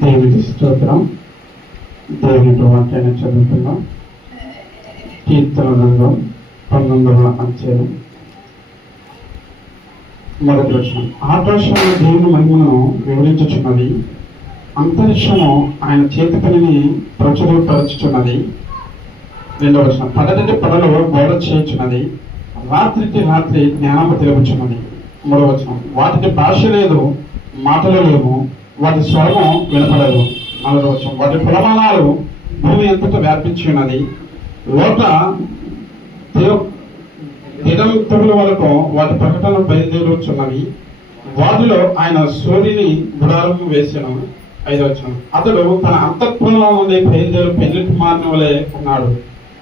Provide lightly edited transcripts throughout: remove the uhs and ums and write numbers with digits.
దేవుని స్తోత్రం. దేవుని వాక్యాన్ని చదువుతున్నాం. కీర్తన గ్రంథం 19వ అధ్యాయం మొదటి వచనం. ఆకాశంలో దేవుని మహిమను వివరించుచున్నది, అంతరిక్షము ఆయన చేతి పనిని ప్రచురపరచుచున్నది. రెండవ వచనం. పగటి పగలు బోధ చేయుచున్నది, రాత్రికి రాత్రి జ్ఞానము తెలుపుచున్నది. మూడవ వచనం. వాటికి భాష లేదు, మాటలు లేవు, వాటి స్వరము వినపడదు. నాలుగవ వచనం. వాటి ప్రమాణాలు భూమి అంతటా వ్యాపించి ఉన్నది, లోక దిగంతముల వరకు వాటి ప్రకటన బయలుదేరుచున్నవి. వాటిలో ఆయన సూర్యుని గుడారం వేసెను. ఐదవ వచనం. అతడు తన అంతఃపురంలో నుండి బయలుదేరు పెళ్లి కుమారుని వలె ఉన్నాడు.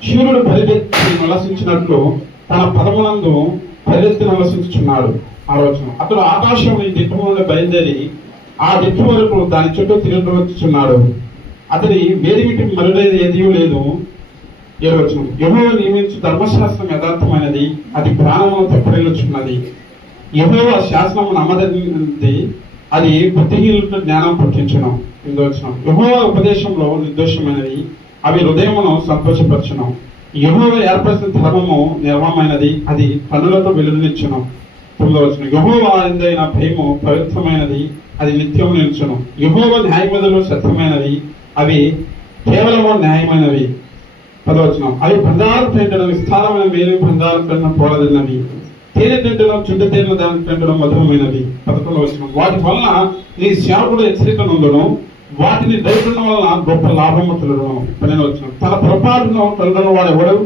సూర్యుడు పరిగెత్తి నివసించినట్లు తన పదమునందు పరిగెత్తి నివసించుచున్నాడు. ఆరవ వచనం. అతడు ఆకాశంలో దిక్కు నుండి బయలుదేరి ఆ దిక్కు వరకు దాని చుట్టూ తిరుగుతున్నాడు. అతడి వేదిమిటి మరుడైన ఏదీ లేదు. 7వ వచనం. యెహోవా నియమించు ధర్మశాస్త్రం యథార్థమైనది, అది ప్రాణమును తప్పరిల్లుచున్నది. యెహోవా శాసనము నమ్మదగినది, అది బుద్ధిహీనులకు జ్ఞానం పుట్టించును. 8వ వచనం. యెహోవా ఉపదేశంలో నిర్దోషమైనది, అవి హృదయమును సంతోషపరచును. యెహోవా ఏర్పరిచిన ధర్మము నిర్మమైనది, అది పనులతో వెలుగునిచ్చును. 9వ వచనం. యెహోవా ఆయనదైన భయము పవిత్రమైనది, అది నిత్యము నిలుచును. యెహోవా న్యాయవిధులు సత్యమైనవి, అవి కేవలము న్యాయమైనవి. 10వ వచనం. అవి బంధాలు పెంచడం విస్తారమైన మేలు బంధాలు కన్నా పోలదిన్నవి, తేనె తింటడం చుట్టు తేనె దాన్ని పెంచడం మధురమైనది. 11వ వచనం. వాటి వలన నీ సేవకుడు హెచ్చరిక నుండును, వాటిని దయచడం వలన గొప్ప లాభము కలుగును. 12వ వచనం. తన పొరపాటును కలుగును వాడెవడు,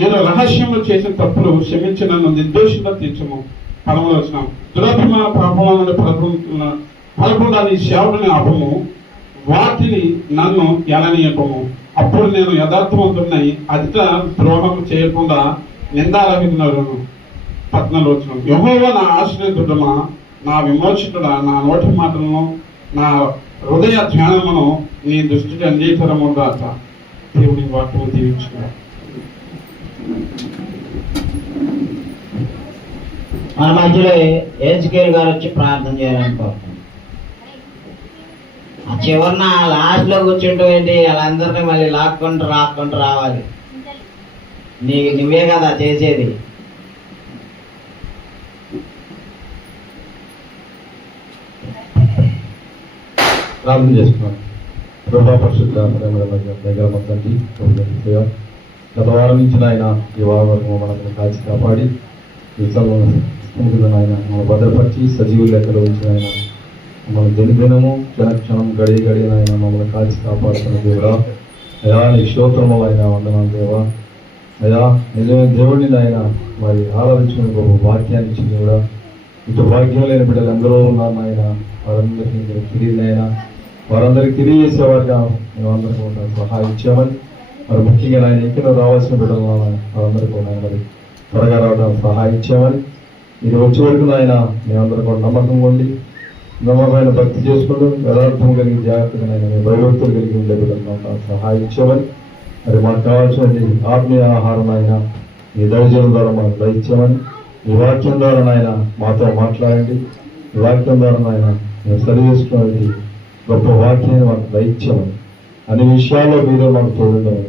నేను రహస్యంలో చేసిన తప్పులు క్షమించి నన్ను నిర్దోషంగా తీర్చము. 13వ వచనం. దురభిమాన పాపముల నుండి పలకుండా నీ సేవకుని ఆపము, వాటిని నన్ను ఎలనీయపము. అప్పుడు నేను యథార్థవంతుడినై అధిక ద్రోహం చేయకుండా నిందారహితులను. 14వ వచనం. యెహోవా నా ఆశ్రయదుర్గమా, నా విమోచకుడా, నా నోటి మాటలను నా హృదయ ధ్యానమును నీ దృష్టికి అంగీకారము గాక. దేవుని వాక్యము దీవించుగా. మన మధ్యలో ఏజ్కేల్ గారు వచ్చి ప్రార్థన చేయాలనుకుంటున్నాం. ఆ చివరిన లాస్ట్ లో కూర్చుంటూ ఏంటి వాళ్ళందరినీ మళ్ళీ రాక్కుంటూ రావాలి. నువ్వే కదా చేసేది. ప్రార్థన చేస్తున్నాం. ప్రభా పరిశుద్ధ దగ్గర మొత్తండి గత వారం నుంచి ఆయన ఈ వారం వరకు మనల్ని కాచి కాపాడి ఆయన మనం భద్రపరిచి సజీవులు లెక్కలు ఉంచిన ఆయన మమ్మల్ని దినదినము క్షణం గడియ ఆయన మమ్మల్ని కాల్చి కాపాడుతున్న దేవుడా. అయా నీ స్తోత్రము ఆయన వందనాలు దేవా. అయా నిజమైన దేవుడిని ఆయన మరి ఆరాధించుకునే గొప్ప భాగ్యాన్ని ఇచ్చింది కూడా. ఇంత భాగ్యం లేని బిడ్డలు ఎందరో ఉన్నారు ఆయన, వారందరికీ తెలియదు ఆయన, వారందరికీ తెలియజేసేవారుగా మేమందరికీ ఉంటాం సహాయం ఇచ్చామని, మరి ముఖ్యంగా ఆయన ఎక్కడ రావాల్సిన బిడ్డలు వారందరికీ ఉన్నాయి మరి త్వరగా రావడం సహాయం ఇచ్చామని, ఇది వచ్చే వరకు ఆయన మేమందరూ కూడా నమ్మకం ఉండి నమ్మకమైన భక్తి చేసుకుంటూ యథార్థం కలిగి జాగ్రత్తగా ఆయన భయభక్తులు కలిగి ఉండే విధంగా సహాయం ఇచ్చామని, మరి మాకు కావాల్సిన ఆత్మీయ ఆహారం ఆయన ఈ దర్శనం ద్వారా మాకు దయచేయమని, ఈ వాక్యం ద్వారా ఆయన మాతో మాట్లాడండి, ఈ వాక్యం ద్వారా ఆయన మేము సరి చేసుకునేది గొప్ప వాక్యాన్ని మాకు దయచేయమని, అన్ని విషయాల్లో మీరే మాకు తోడుండమని,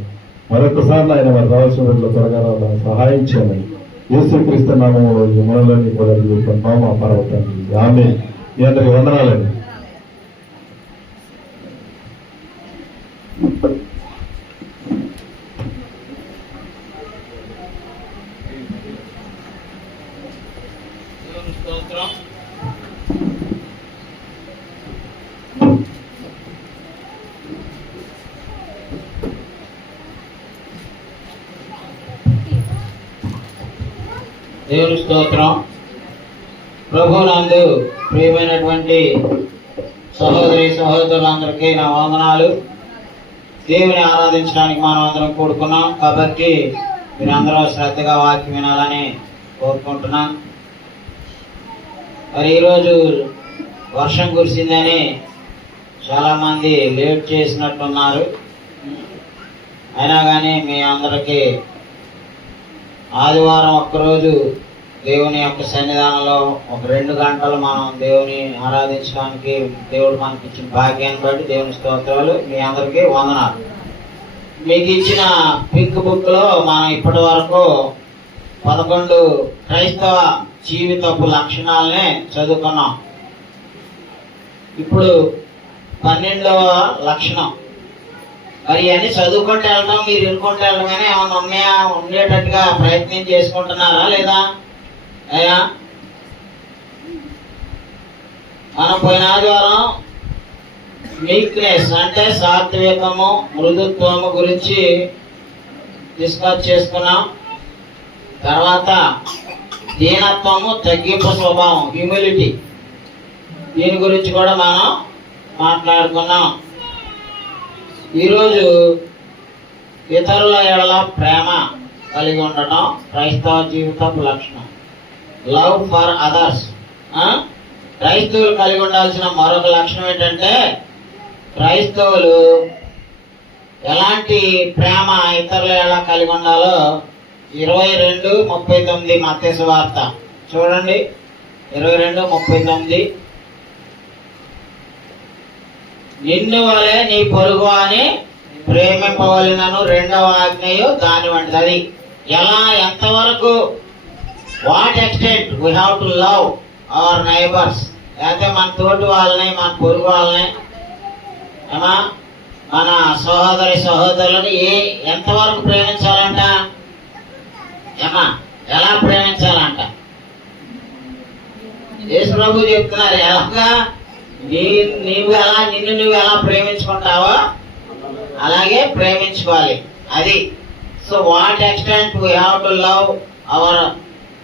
మరొకసారి ఆయన మరి రావాల్సిన రోజుల్లో త్వరగా రావడానికి సహాయం చేయమని యేసుక్రీస్తు నామములో ఈ మనలోని కూడా మా పర్వతాన్ని ఆమేన్. మీ అందరికి వందనాలండి. దేవుని స్తోత్రం. ప్రభువునందు ప్రియమైనటువంటి సహోదరి సహోదరులందరికీ నా వందనాలు. దేవుని ఆరాధించడానికి మనం అందరం కూడుకున్నాం కాబట్టి మీరందరూ శ్రద్ధగా వాక్యం వినాలని కోరుకుంటున్నాం. మరి ఈరోజు వర్షం కురిసిందని చాలామంది లేట్ చేసినట్టున్నారు. అయినా కానీ మీ అందరికీ ఆదివారం ఒక్కరోజు దేవుని యొక్క సన్నిధానంలో ఒక 2 గంటలు మనం దేవుని ఆరాధించడానికి దేవుడు మనకి ఇచ్చిన భాగ్యాన్ని బట్టి దేవుని స్తోత్రాలు. మీ అందరికీ వందనాలు. మీకు ఇచ్చిన పింక్ బుక్ లో మనం ఇప్పటి వరకు 11 క్రైస్తవ జీవితపు లక్షణాలనే చదువుకున్నాం. ఇప్పుడు 12వ లక్షణం. మరి అన్ని చదువుకుంటూ వెళ్ళడం, మీరు వినుకుంటూ వెళ్ళడం ఏమైనా ఉన్నాయా? ఉండేటట్టుగా ప్రయత్నం చేసుకుంటున్నారా లేదా? అయ్యా, మనం పోయిన ఆదివారం మీక్నెస్ అంటే సాత్వికము, మృదుత్వము గురించి డిస్కస్ చేసుకున్నాం. తర్వాత దీనత్వము, తగ్గింపు స్వభావం, హ్యూమిలిటీ, దీని గురించి కూడా మనం మాట్లాడుకున్నాం. ఈరోజు ఇతరుల ఎడల ప్రేమ కలిగి ఉండటం క్రైస్తవ జీవితపు లక్షణం. Love for others. క్రైస్తవులు కలిగి ఉండాల్సిన మరొక లక్షణం ఏంటంటే, క్రైస్తవులు ఎలాంటి ప్రేమ ఇతరుల ఎడల కలిగి ఉండాలో 22:39 మత్తయి సువార్త చూడండి. 22:39. నిన్ను వలె నీ పొరుగు అని ప్రేమింపవలెనను 2వ ఆజ్ఞయు దాని వంటిది. అది ఎలా, ఎంతవరకు, what extent we have to love our neighbours. లేకపోతే మన తోటి వాళ్ళని, మన పొరుగు వాళ్ళని, మన సహోదరులను ఎంతవరకు ప్రేమించాలంట? ఎలా ప్రేమించాలంట? యేసు ప్రభు చెప్తున్నారు, ఎలాగా నిన్ను నువ్వు ఎలా ప్రేమించుకుంటావో అలాగే ప్రేమించుకోవాలి. అది. So what extent we have to love our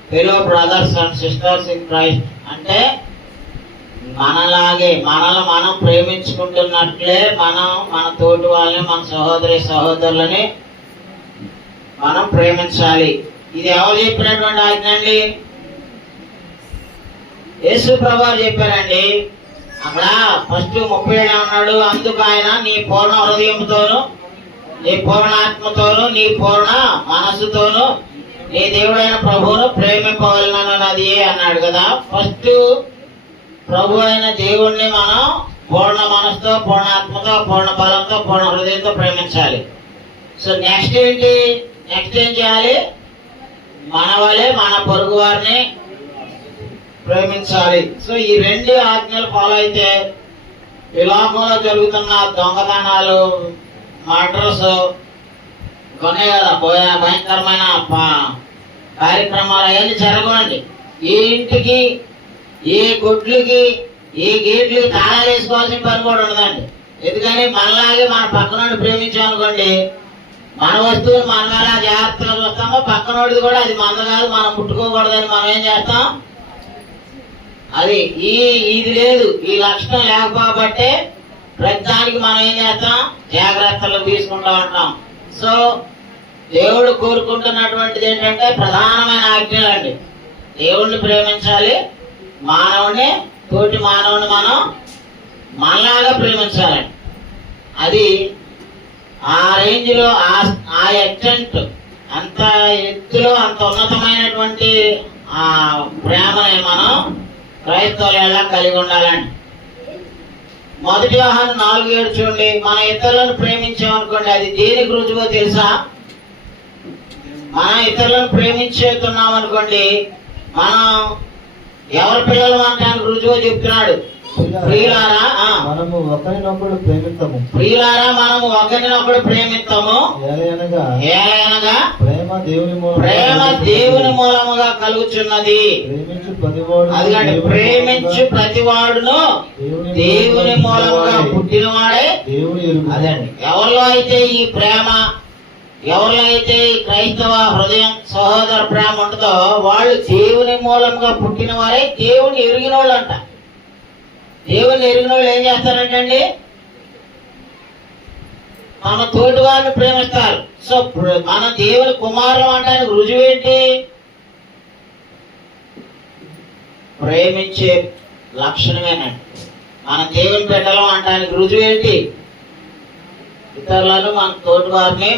fellow brothers and sisters in Christ అంటే మనలాగే మనం ప్రేమించుకుంటున్నట్లే మనం మన తోటి వాళ్ళని, మన సహోదరులని మనం ప్రేమించాలి. ఇది ఎవరు చెప్పినటువంటి ఆజ్ఞ అండి? యేసు ప్రభువు చెప్పారండి. అక్కడ ఫస్ట్ 37 అన్నాడు, అందుకు ఆయన నీ పూర్ణ హృదయంతోను, నీ పూర్ణ ఆత్మతోను, నీ పూర్ణ మనస్సుతోను నీ దేవుడైన ప్రభువును ప్రేమింపవలనన్నది అన్నాడు కదా. ఫస్ట్ ప్రభు అయిన దేవుణ్ణి మనం పూర్ణ మనసుతో, పూర్ణ ఆత్మతో, పూర్ణ బలంతో, పూర్ణ హృదయంతో ప్రేమించాలి. సో నెక్స్ట్ ఏంటి? నెక్స్ట్ ఏం చేయాలి? మన వలె మన పొరుగు వారిని ప్రేమించాలి. సో ఈ 2 ఆజ్ఞలు ఫాలో అయితే ఈ లోకంలో జరుగుతున్న దొంగతనాలు, మర్డర్స్ కొనే కదా భయంకరమైన కార్యక్రమాలు అవన్నీ జరగవండి. ఏ ఇంటికి, ఏ కొట్లకి, ఏ గేట్లకి తాళాలు వేసుకోవాల్సిన పని కూడా ఉండదండి. ఎందుకని మనలాగే మన పక్కనోడిని ప్రేమించామనుకోండి, మన వస్తువులు మనం ఎలా జాగ్రత్తగా చూస్తామో పక్కనోడిది కూడా అది మంద కాదు, మనం ముట్టుకోకూడదని మనం ఏం చేస్తాం? అది ఇది లేదు, ఈ లక్షణం లేకపోబట్టే ప్రతిదానికి మనం ఏం చేస్తాం? జాగ్రత్తలు తీసుకుంటా ఉంటాం. సో దేవుడు కోరుకుంటున్నటువంటిది ఏంటంటే ప్రధానమైన ఆజ్ఞలు అండి. దేవుణ్ణి ప్రేమించాలి, మానవుని, తోటి మానవుని మనం మనలాగా ప్రేమించాలండి. అది ఆ రేంజ్ లో, ఆ ఎక్స్టెంట్, అంత ఎత్తులో, అంత ఉన్నతమైనటువంటి ఆ ప్రేమని మనం క్రైస్తవులు ఎలా కలిగి ఉండాలండి. 1 యోహాను 4:7 చూడండి. మన ఇతరులను ప్రేమించామనుకోండి, అది దేనికి రుజువో తెలుసా? మనం ఇతరులను ప్రేమించేస్తున్నాం అనుకోండి, మనం ఎవరి పిల్లలు అనడానికి రుజువో చెప్తున్నాడు. ప్రియులారా, మనము ఒకరినొకడు ప్రేమిస్తాము. ప్రియులారా, మనము ఒకరినొకడు ప్రేమిస్తాము. ఏలయనగా ప్రేమ దేవుని మూలముగా కలుగుచున్నది. ప్రేమించు ప్రతివాడును దేవుని మూలముగా పుట్టినవాడే. అదండి, ఎవరిలో అయితే ఈ ప్రేమ, ఎవరిలో అయితే ఈ క్రైస్తవ హృదయం, సహోదర ప్రేమ ఉంటుందో వాళ్ళు దేవుని మూలంగా పుట్టిన వారే దేవుని ఎరిగిన వాళ్ళు అంట. దేవుని ఎరిగిన వాళ్ళు ఏం చేస్తారంటండి? మన తోటి వారిని ప్రేమిస్తారు. సో మన దేవుని కుమారులు అంటానికి రుజువేంటి? ప్రేమించే లక్షణమేనండి. మన దేవుని బిడ్డలం అంటానికి రుజువేంటి? ఇతరులను, మన తోటి వారిని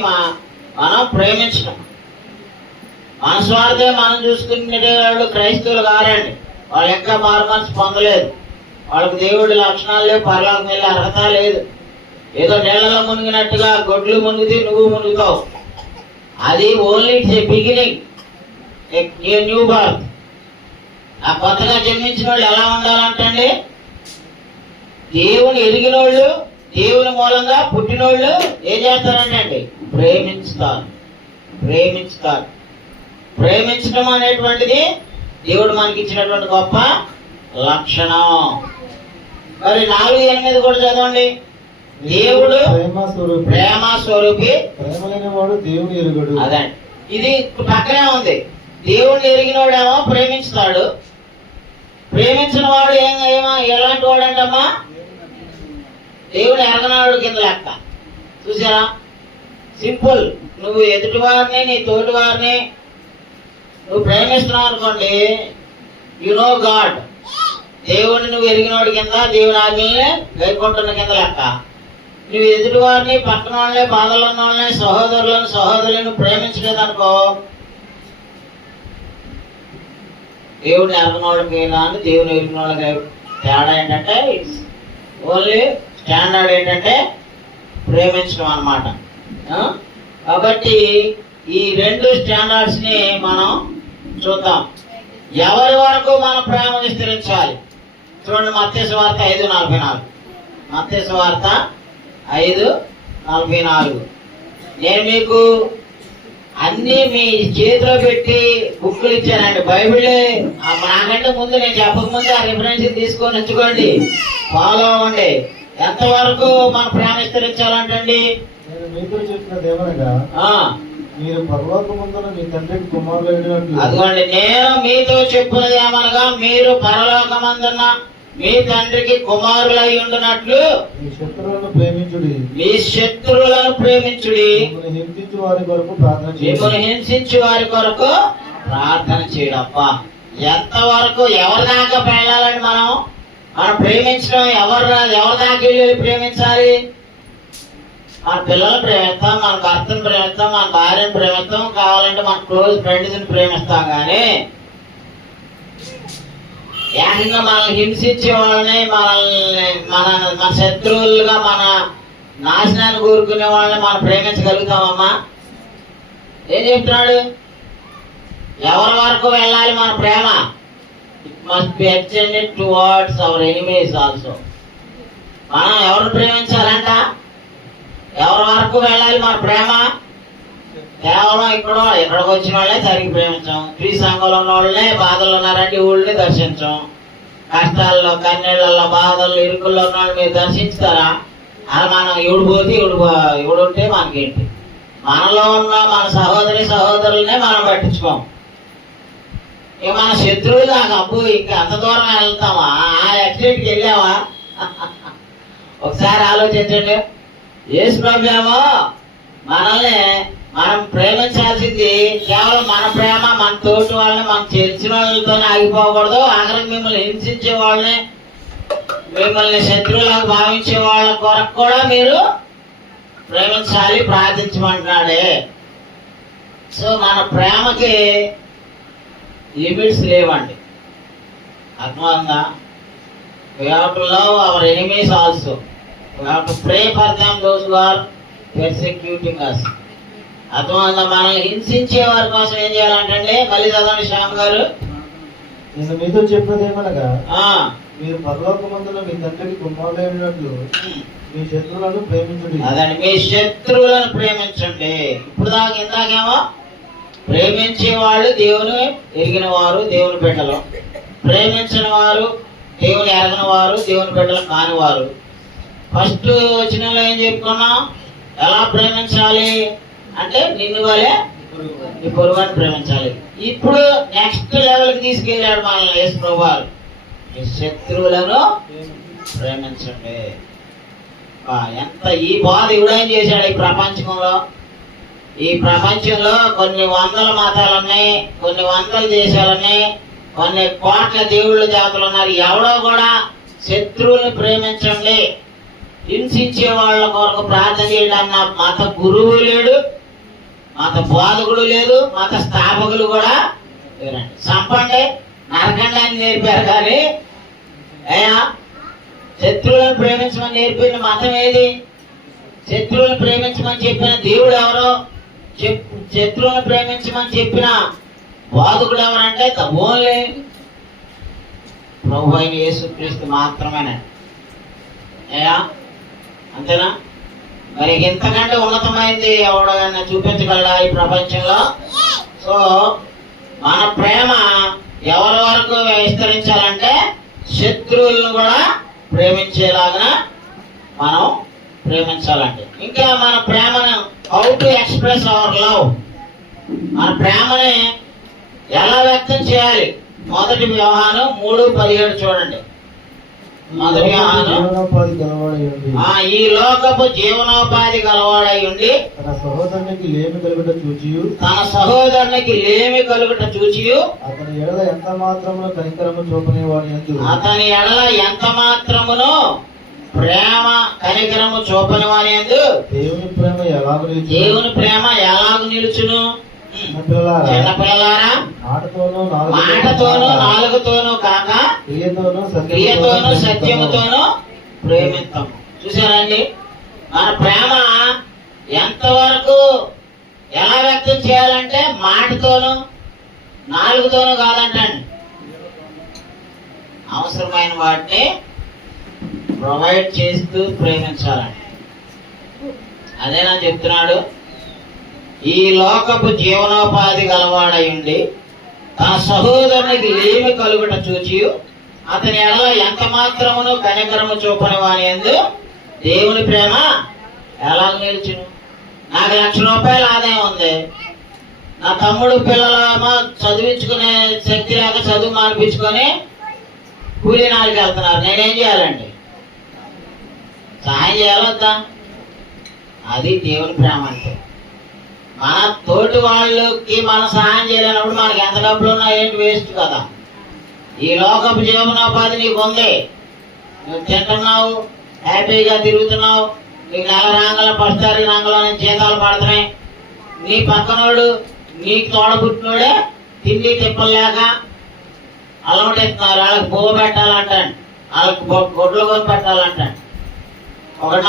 మనం ప్రేమించడం. మన స్వార్థమే మనం చూసుకునే వాళ్ళు క్రైస్తవులు కారండి. వాళ్ళు ఇంకా మారు మనసు పొందలేదు. వాళ్ళకి దేవుడి లక్షణాలు లేవు, పరలోకం వెళ్ళే అర్హత లేదు. ఏదో నీళ్ళలో మునిగినట్టుగా గొడ్లు మునిగితే నువ్వు మునుగుతావు. అది only it's a beginning, a new birth. ఆ కొత్తగా జన్మించిన వాళ్ళు ఎలా ఉండాలంటండి, దేవుని ఎరిగిన వాళ్ళు, దేవుని మూలంగా పుట్టినోళ్ళు ఏం చేస్తారంటే ప్రేమించుతారు. ప్రేమించుతారు. ప్రేమించడం అనేటువంటిది దేవుడు మనకి ఇచ్చినటువంటి గొప్ప లక్షణం. మరి 4:8 కూడా చదవండి. దేవుడు ప్రేమ స్వరూపి, ప్రేమ లేని వాడు దేవుని ఎరుగడు. అదండి, ఇది పక్కనే ఉంది. దేవుడిని ఎరిగిన వాడేమో ప్రేమించుతాడు. ప్రేమించిన వాడు ఎలాంటి వాడంటమ్మా, దేవుడు ఎరగనాడు కింద లెక్క. చూసారా, సింపుల్. నువ్వు ఎదుటి వారిని, నీ తోటి వారిని నువ్వు ప్రేమిస్తున్నావు అనుకోండి, యు నో గాడ్. దేవుడిని నువ్వు ఎరిగినోడి కింద, దేవుని ఆజ్ఞల్ని గైకొంటున్న కింద లెక్క. నువ్వు ఎదుటి వారిని, పక్కన వాళ్ళని, బాధలు ఉన్న వాళ్ళని, సహోదరులను ప్రేమించలేదనుకో, దేవుడిని ఎరగిన వాళ్ళకి అని దేవుని ఎరిగిన వాళ్ళకి తేడా ఏంటంటే, ఓన్లీ స్టాండర్డ్ ఏంటంటే ప్రేమించడం అన్నమాట. కాబట్టి ఈ 2 స్టాండర్డ్స్ ని మనం చూద్దాం. ఎవరి వరకు మన ప్రేమ విస్తరించాలి చూడండి. మత్తయి సువార్త 5:44. మత్తయి సువార్త 5:44. నేను మీకు అన్ని మీ చేతిలో పెట్టి బుక్కులు ఇచ్చానండి. బైబిలే నాకంటే ముందు, నేను చెప్పకముందు ఆ రిఫరెన్స్ తీసుకొని ఉంచుకోండి, ఫాలో అవ్వండి. ఎంతవరకు మన ప్రేమ విస్తరించాలంటండి, నేను మీతో చెప్పినది ఏమనగా, మీరు పరలోకమందున మీ తండ్రికి కుమారులైనట్లు. అదిగోండి, నేను మీతో చెప్పినది ఏమనగా, మీరు పరలోకమందున మీ తండ్రికి కుమారులై ఉండునట్లు మీ శత్రువులను ప్రేమించుడి. మీ శత్రువులను ప్రేమించుడి. మిమ్మల్ని హింసించు వారి కొరకు ప్రార్థన చేయండి. మిమ్మల్ని హింసించు వారి కొరకు ప్రార్థన చేయడప్ప. ఎంతవరకు ఎవరి దాకా వెళ్ళాలండి మనం ప్రేమించడం? ఎవరి దాకా వెళ్ళి ప్రేమించాలి? మన పిల్లల్ని ప్రేమిస్తాం, మన భర్తను ప్రేమిస్తాం, మన భార్యను ప్రేమిస్తాం, కావాలంటే మన క్లోజ్ ఫ్రెండ్స్ ని ప్రేమిస్తాం. కానీ ఏకంగా మనల్ని హింసించే వాళ్ళని, మన శత్రువులుగా, మన నాశనాన్ని కోరుకునే వాళ్ళని మనం ప్రేమించగలుగుతామమ్మా? ఏం చెప్తున్నాడు? ఎవరి వరకు వెళ్ళాలి మన ప్రేమ? It must be extended towards our enemies also. మనం ఎవరిని ప్రేమించాలంట? ఎవరి వరకు వెళ్ళాలి మన ప్రేమ? కేవలం ఇక్కడికి వచ్చిన వాళ్ళే సరిగ్గా ప్రేమించాం. క్రీ సంఘంలో ఉన్న వాళ్ళనే, బాధలు ఉన్నారంటే ఊళ్ళని దర్శించాం. కష్టాల్లో, కన్నీళ్లలో, బాధల్లో, ఇరుకుల్లో ఉన్న వాళ్ళు మీరు దర్శించుతారా? అలా మనం ఇవుడు పోతే ఇవుడు ఉంటే మనకేంటి? మనలో ఉన్న మన సహోదరులనే మనం పట్టించుకోం. ఇక మన శత్రువులు నాకు అబ్బు ఇంకా అంత దూరం వెళ్తామా? ఆ యాక్సిడెంట్కి వెళ్ళావా? ఒకసారి ఆలోచించండి. యేసు ప్రభువేమో మనల్ని మనం ప్రేమించాల్సింది కేవలం మన ప్రేమ, మన తోటి వాళ్ళని, మనం తెలిసిన వాళ్ళతోనే ఆగిపోకూడదు. ఆఖరికి మిమ్మల్ని హింసించే వాళ్ళని, మిమ్మల్ని శత్రువులకు భావించే వాళ్ళ కొరకు కూడా మీరు ప్రేమించాలి, ప్రార్థించమంటున్నాడే. సో మన ప్రేమకి లిమిట్స్ లేవండి. అర్థమైందా? We have to love our enemies also. We have to pray for them, those who are persecuting us. అర్థమైందా? మనల్ని హింసించే వారి కోసం ఏం చేయాలంటే, మళ్ళీ చదవండి శ్యామ్ గారు. నేను మీతో చెప్పినది ఏమనగా, మీరు పరలోకమందున మీ తండ్రికి కుమారులైనట్లు మీ శత్రువులను ప్రేమించండి. అదండి, మీ శత్రువులను ప్రేమించండి. ఇప్పుడు ఇందాకేమో ప్రేమించే వాళ్ళు దేవుని ఎరిగిన వారు, దేవుని బిడ్డలు. ప్రేమించిన వారు, దేవుని ఎరగిన వారు, దేవుని బిడ్డలు కానివారు. ఫస్ట్ వచనంలో ఏం చెప్పుకున్నాం? ఎలా ప్రేమించాలి అంటే, నిన్ను వలే నీ పొరుగుని ప్రేమించాలి. ఇప్పుడు నెక్స్ట్ లెవెల్కి తీసుకెళ్ళాడు మనల్ని యేసు ప్రభువారు. మీ శత్రువులను ప్రేమించండి. ఎంత ఈ బాధ ఇవిడేం చేశాడు ఈ ప్రపంచంలో? ఈ ప్రపంచంలో కొన్ని వందల మతాలున్నాయి, కొన్ని వందల దేశాలున్నాయి, కొన్ని కోట్ల దేవుళ్ళ జాతులు ఉన్నారు. ఎవడో కూడా శత్రువుని ప్రేమించండి, హింసించే వాళ్ళ కొరకు ప్రార్థన చేయండి అన్న మత గురువు లేడు, మత బోధకుడు లేదు, మత స్థాపకులు కూడా లేరండి. చంపండి, నరకండి అని నేర్పారు కానీ అయ్యా శత్రువులను ప్రేమించమని నేర్పిన మతం ఏది? శత్రువులను ప్రేమించమని చెప్పిన దేవుడు ఎవరో? శత్రువులను ప్రేమించమని చెప్పిన బోధకుడు ఎవరంటే ఓన్లీ ప్రభు అయిన యేసుక్రీస్తు మాత్రమేనండి. అయ్యా అంతేనా? మరి ఇంతకంటే ఉన్నతమైంది ఎవడైనా చూపించగలడా ఈ ప్రపంచంలో? సో మన ప్రేమ ఎవరి వరకు విస్తరించాలంటే శత్రువులను కూడా ప్రేమించేలాగా మనం ప్రేమించాలండి. ఇంకా మన ప్రేమను how to express our love, మన ప్రేమని ఎలా వ్యక్తం చేయాలి? మొదటి వ్యవహారం 3:17 చూడండి. మొదటి వ్యవహారం జీవనోపాధి గలవాడై ఉండి ఈ లోకపు జీవనోపాధి గలవాడై ఉండి తన సహోదరునికి లేమి కలుగుట చూచియు తన సహోదరునికి లేమి కలుగుట చూచియు అతని ఎడల ఎంత మాత్రమున కనికరము చూపని వాని యందు అతని ఎడల ఎంత మాత్రమును ప్రేమ కనికరము చూపని వాని యందు దేవుని ప్రేమ ఎలాగ నిలిచును? దేవుని ప్రేమ ఎలాగ నిలుచును? చిన్నపిల్లలారా మాటతోనూ నాలుగుతోనూ కాక క్రియతోనూ సత్యముతోనూ ప్రేమిస్తాము. చూసారండి, మన ప్రేమ ఎంతవరకు ఎలా వ్యక్తం చేయాలంటే మాటతోనూ నాలుగుతోనూ కాదంటండి. అవసరమైన వాటిని ప్రొవైడ్ చేస్తూ ప్రేమించాలండి. అదేనా చెప్తున్నాడు. ఈ లోకపు జీవనోపాధి గలవాడై ఉండి తన సహోదరునికి లేమి కలుగుట చూచి అతని ఎడల ఎంత మాత్రమును కనికరము చూపని వాని యందు దేవుని ప్రేమ ఎలా నిలిచును? నాకు ₹1,00,000 ఆదాయం ఉంది, నా తమ్ముడు పిల్లలేమో చదివించుకునే శక్తి లేక చదువు మానిపించుకొని కూలీ నాలుగు వెళ్తున్నారు. నేనేం చేయాలండి? సహాయం చేయాలొద్దా? అది దేవుని ప్రేమ అంటే. మన తోటి వాళ్ళకి మనం సహాయం చేయలేనప్పుడు మనకి ఎంత డబ్బులు ఉన్నా ఏంటి వేస్ట్ కదా. ఈ లోకపు జీవనోపాధి నీకు ఉంది, నువ్వు తింటున్నావు, హ్యాపీగా తిరుగుతున్నావు, నీకు నెల రంగంలో పస్తారి రంగంలో జీతాలు పడుతున్నాయి. నీ పక్కనోడు నీకు తోడబుట్టినోడే తిండి తిప్పలేక అలవాటెత్తున్నారు. వాళ్ళకి పువ్వు పెట్టాలంటాడు, వాళ్ళకి గొడ్లు కొని పెట్టాలంటాడు.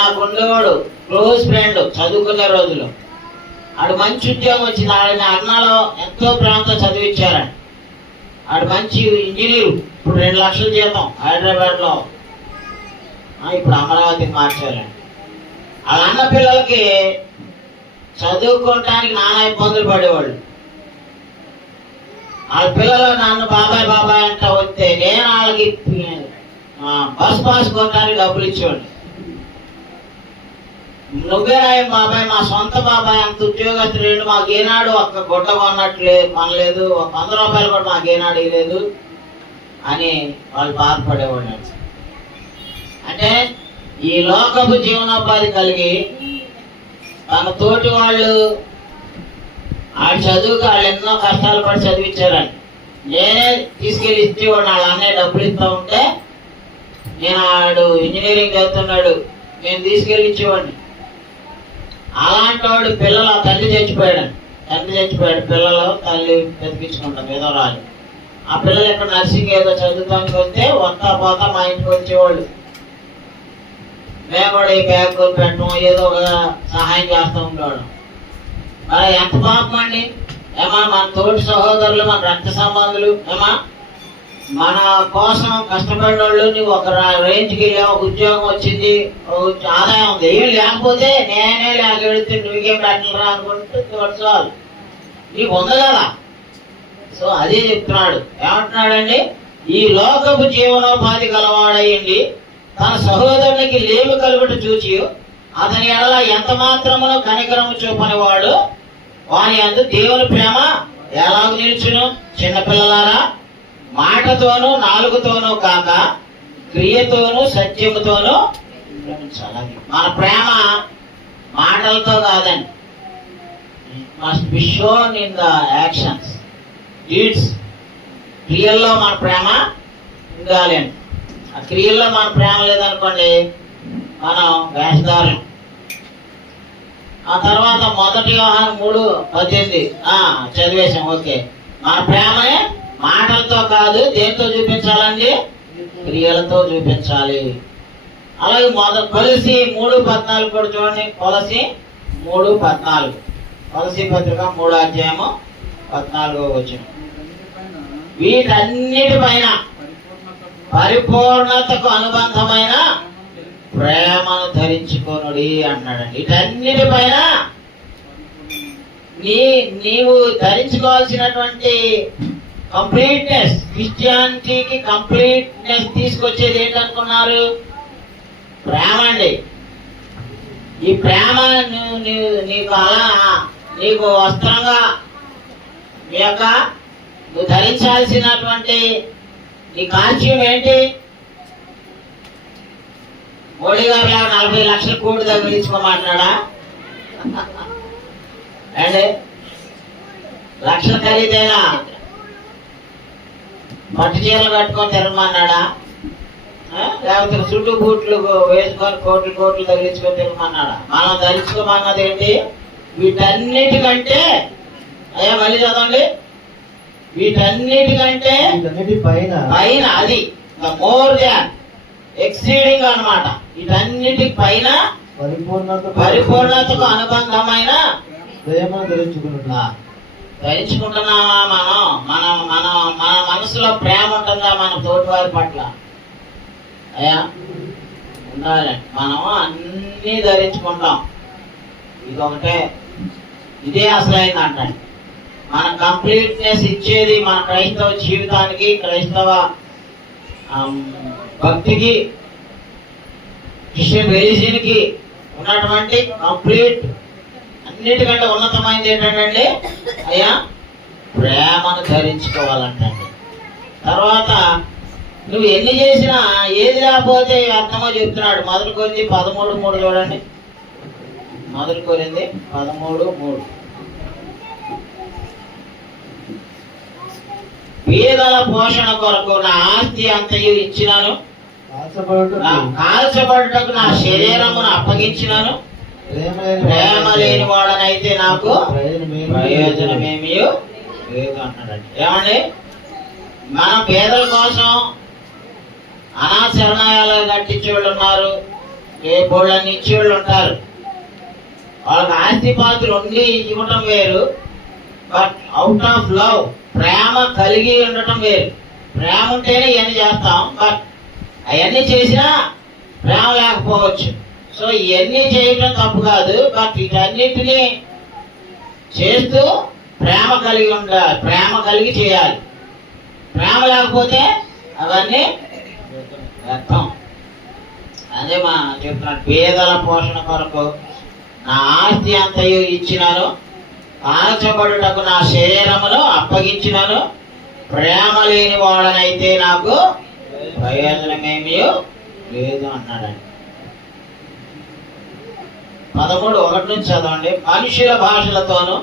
నాకు ఉండేవాడు క్లోజ్ ఫ్రెండ్ చదువుకునే రోజులు, ఆడు మంచి ఉద్యోగం వచ్చింది. ఆడిని అన్నాలో ఎంతో ప్రేమతో చదివించారండి. ఆడు మంచి ఇంజనీరు, ఇప్పుడు 2 లక్షల జీతం హైదరాబాద్ లో, ఇప్పుడు అమరావతికి మార్చారండి. వాళ్ళ అన్న పిల్లలకి చదువుకోవటానికి నానా ఇబ్బందులు పడేవాళ్ళు. వాళ్ళ పిల్లలు నన్ను బాబాయ్ బాబాయ్ అంట వస్తే నేను వాళ్ళకి బస్ పాస్ కొనడానికి డబ్బులు ఇచ్చేవాడిని. నువ్వేనాయ బాబాయ్, మా సొంత బాబాయ్ అంత ఉద్యోగస్తుడు, మాకు ఏనాడు ఒక్క గుడ్డ కొనలేదు, ఒక ₹100 కూడా మాకు ఏనాడు ఇవ్వలేదు అని వాళ్ళు బాధపడేవాళ్ళు. అంటే ఈ లోకపు జీవనోపాధి కలిగి తన తోటి వాళ్ళు ఆడి చదువుకి వాళ్ళు ఎన్నో కష్టాలు పడి చదివించారండి. నేనే తీసుకెళ్ళి ఇచ్చేవాడు. వాళ్ళ అన్నయ్య డబ్బులు ఇస్తూ ఉంటే నేను ఆడు ఇంజనీరింగ్ చదువుతున్నాడు, నేను తీసుకెళ్ళి ఇచ్చేవాడిని. అలాంటి వాడు పిల్లలు తండ్రి చచ్చిపోయాడు, పిల్లలు తల్లి బతికించుకుంటాం ఏదో రాజు. ఆ పిల్లలు ఇక్కడ నర్సింగ్ ఏదో చదువుతానికి వస్తే వస్తా పోతా మా ఇంటికి వచ్చేవాళ్ళు. మేము కూడా ఈ బ్యాగులు పెట్టడం ఏదో ఒక సహాయం చేస్తూ ఉండేవాడు. మరి ఎంత పాపం అండి. ఏమా మన తోటి సహోదరులు, మన రక్త సంబంధులు, ఏమా మన కోసం కష్టపడిన వాళ్ళు, నువ్వు ఒక రేంజ్కి వెళ్ళావు, ఒక ఉద్యోగం వచ్చింది, ఆదాయం ఉంది, ఏం లేకపోతే నేనే లేక వెళితే నువ్వేం పెట్టలరా అనుకుంటే తోడుకోవాలి, నీకు ఉంది కదా. సో అదే చెప్తున్నాడు. ఏమంటున్నాడండి? ఈ లోకపు జీవనోపాధి గలవాడయ్యండి తన సహోదరునికి లేమి కలుగుట చూచి అతని ఎడల ఎంత మాత్రమును కనికరము చూపని వాడు వాని యందు దేవుని ప్రేమ ఎలాగ నిలుచును? చిన్నపిల్లలారా, మాటతోనూ నాలుగుతోనూ కాక క్రియతోనూ సత్యముతోనూ ప్రేమించాలి. మన ప్రేమ మాటలతో కాదండి, must be shown in the actions, deeds. క్రియల్లో మన ప్రేమ ఉండాలి అండి. ఆ క్రియల్లో మన ప్రేమ లేదనుకోండి, మనం వేషధారులు. ఆ తర్వాత 1 యోహాను 3:18 చదివేశాం. ఓకే, మన ప్రేమని మాటలతో కాదు దేంతో చూపించాలండి? క్రియలతో చూపించాలి. అలాగే కొలసి 3:14 కూడా చూడండి. కొలసి 3:14, కొలసి పత్రిక 3:14. వీటన్నిటిపైన పరిపూర్ణతకు అనుబంధమైన ప్రేమను ధరించుకోనుడి అన్నాడండి. వీటన్నిటిపైన నీవు ధరించుకోవాల్సినటువంటి కంప్లీట్నెస్, క్రిస్టియానిటీకి కంప్లీట్నెస్ తీసుకొచ్చేది ఏంటనుకున్నారు? ప్రేమ అండి. ఈ ప్రేమ నీకు అలా నీకు వస్త్రంగా నువ్వు ధరించాల్సినటువంటి నీ కాల్ష్యం ఏంటి? మోడీ గారు 40 లక్షల కోట్లు తగిలించుకోమంటున్నాడా అండి? లక్షల ఖరీదైన పట్టు చీరలు కట్టుకొని తిరగమన్నాడా? లేకపోతే చుట్టూ బూట్లు వేసుకొని కోట్లు తగిలించుకొని తిరగమన్నాడా? మనం ధరించుకోమన్నది ఏంటి? వీటన్నిటికంటే మళ్ళీ చదవండి. వీటన్నిటికంటే పైన అది మోర్ దాన్ ఎక్సీడింగ్ అన్నమాట. వీటన్నిటికి పైన పరిపూర్ణతకు అనుబంధమైన ప్రేమను ధరించుకుంటున్నామా? మన మనసులో ప్రేమ ఉంటుందా మన తోటి వారి పట్ల? ఉండాలి. మనం అన్ని ధరించుకుంటాం. ఇదే అసలైంది అంటండి. మన కంప్లీట్నెస్ ఇచ్చేది మన క్రైస్తవ జీవితానికి, క్రైస్తవ భక్తికి, క్రిస్టియన్ రిలీజియన్ కి ఉన్నటువంటి కంప్లీట్ అన్నిటికంటే ఉన్నతమైనది ఏంటంటే ప్రేమను ధరించుకోవాలంటండి. తర్వాత నువ్వు ఎన్ని చేసినా ఏది లేకపోతే అర్థమో చెప్తున్నాడు. 1 కొరింథీ 13:3 చూడండి. 1 కొరింథీ 13:3. పేదల పోషణ కొరకు నా ఆస్తి అంతయు ఇచ్చినాను, కాల్చబడుటకు నా శరీరమును అప్పగించినాను, ప్రేమ లేని వాడనైతే నాకు ప్రయోజనమేమీ లేదు అన్నాడండి. ఏమండి, మన పేదల కోసం అనాథ శరణాలయాలు కట్టించే వాళ్ళు ఉన్నారు, ఏ బోళ్ళని ఇచ్చేవాళ్ళు ఉంటారు. వాళ్ళకి ఆస్తి పాత్రలు ఉండి ఇవ్వటం వేరు, బట్ అవుట్ ఆఫ్ లవ్ ప్రేమ కలిగి ఉండటం వేరు. ప్రేమ ఉంటేనే ఇవన్నీ చేస్తాం, బట్ అవన్నీ చేసినా ప్రేమ లేకపోవచ్చు. సో ఇవన్నీ చేయటం తప్పు కాదు, బట్ వీటన్నిటినీ చేస్తూ ప్రేమ కలిగి ఉండాలి, ప్రేమ కలిగి చేయాలి. ప్రేమ లేకపోతే అవన్నీ వ్యర్థం. అదే మా చెప్తున్నాడు, పేదల పోషణ కొరకు నా ఆస్తి అంతయు ఇచ్చినాను, కాల్చబడుటకు నా శరీరమును అప్పగించినాను, ప్రేమ లేని వాడనైతే నాకు ప్రయోజనమేమీ లేదు అన్నాడండి. 13:1 నుంచి చదవండి. మనుషుల భాషలతోను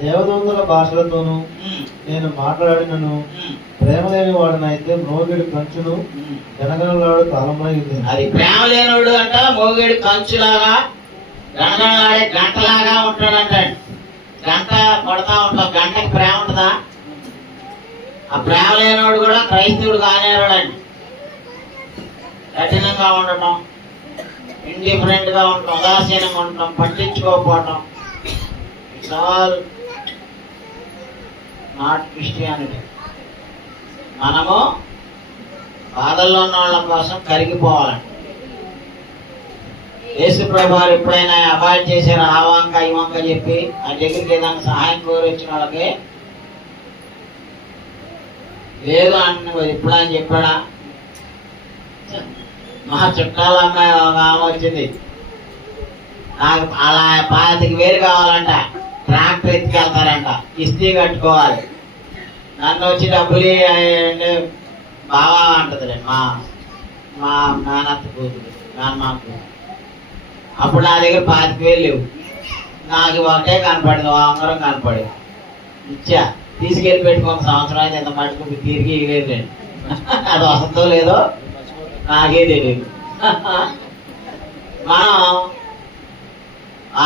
దేవదూతల భాషలతోను నేను మాట్లాడినను ప్రేమ లేని వాడనైతే మోగేడు కంచును గణగణలాడు తాళమై ఉంది. అది ప్రేమ లేనివాడు అంట మోగేడు కంచులాగా గణగణలాడే గంటలాగా ఉంటాడంట. గంట కొడతా ఉంటాం, గంటకి ప్రేమ ఉంటుందా? ఆ ప్రేమ లేనివాడు కూడా క్రైస్తవుడు కానివాడండి. కఠినంగా ఉండటం, ఇండిఫరెంట్ గా ఉండటం, ఉదాసీనంగా ఉండటం, పట్టించుకోకపోవటం, ఇట్స్ ఆల్ నాట్ క్రిస్టియానిటీ. మనము బాధల్లో ఉన్న వాళ్ళ కోసం కరిగిపోవాలండి. యేసు ప్రభు వారు ఎప్పుడైనా అవాయిడ్ చేశారు? ఆ వంక ఈ వంక చెప్పి ఆ దగ్గరికి ఏదైనా సహాయం కోరి వచ్చిన వాళ్ళకి లేదు అని ఎప్పుడైనా చెప్పాడా? మా చుట్టాల అమ్మాయి ఒక ఆమె వచ్చింది, నాకు అలా 25,000 కావాలంట, ట్రాక్టర్ ఎత్తుకెళ్తారంట, కిస్తీ కట్టుకోవాలి, నన్ను వచ్చి డబ్బులు బావా అంటది మా మా నాన్నత్త కూతురు, నాన్న కూతురు. అప్పుడు నా దగ్గర 25,000 లేవు, నాకు ఒకటే కనపడింది, అందరం కనపడేది. ఇచ్చా, తీసుకెళ్ళి పెట్టుకోక సంవత్సరం అయితే ఎంత మటుకు తిరిగి ఇవ్వలేదు నేను. అది వస్తుందో లేదో నాకే తెలియదు. మనం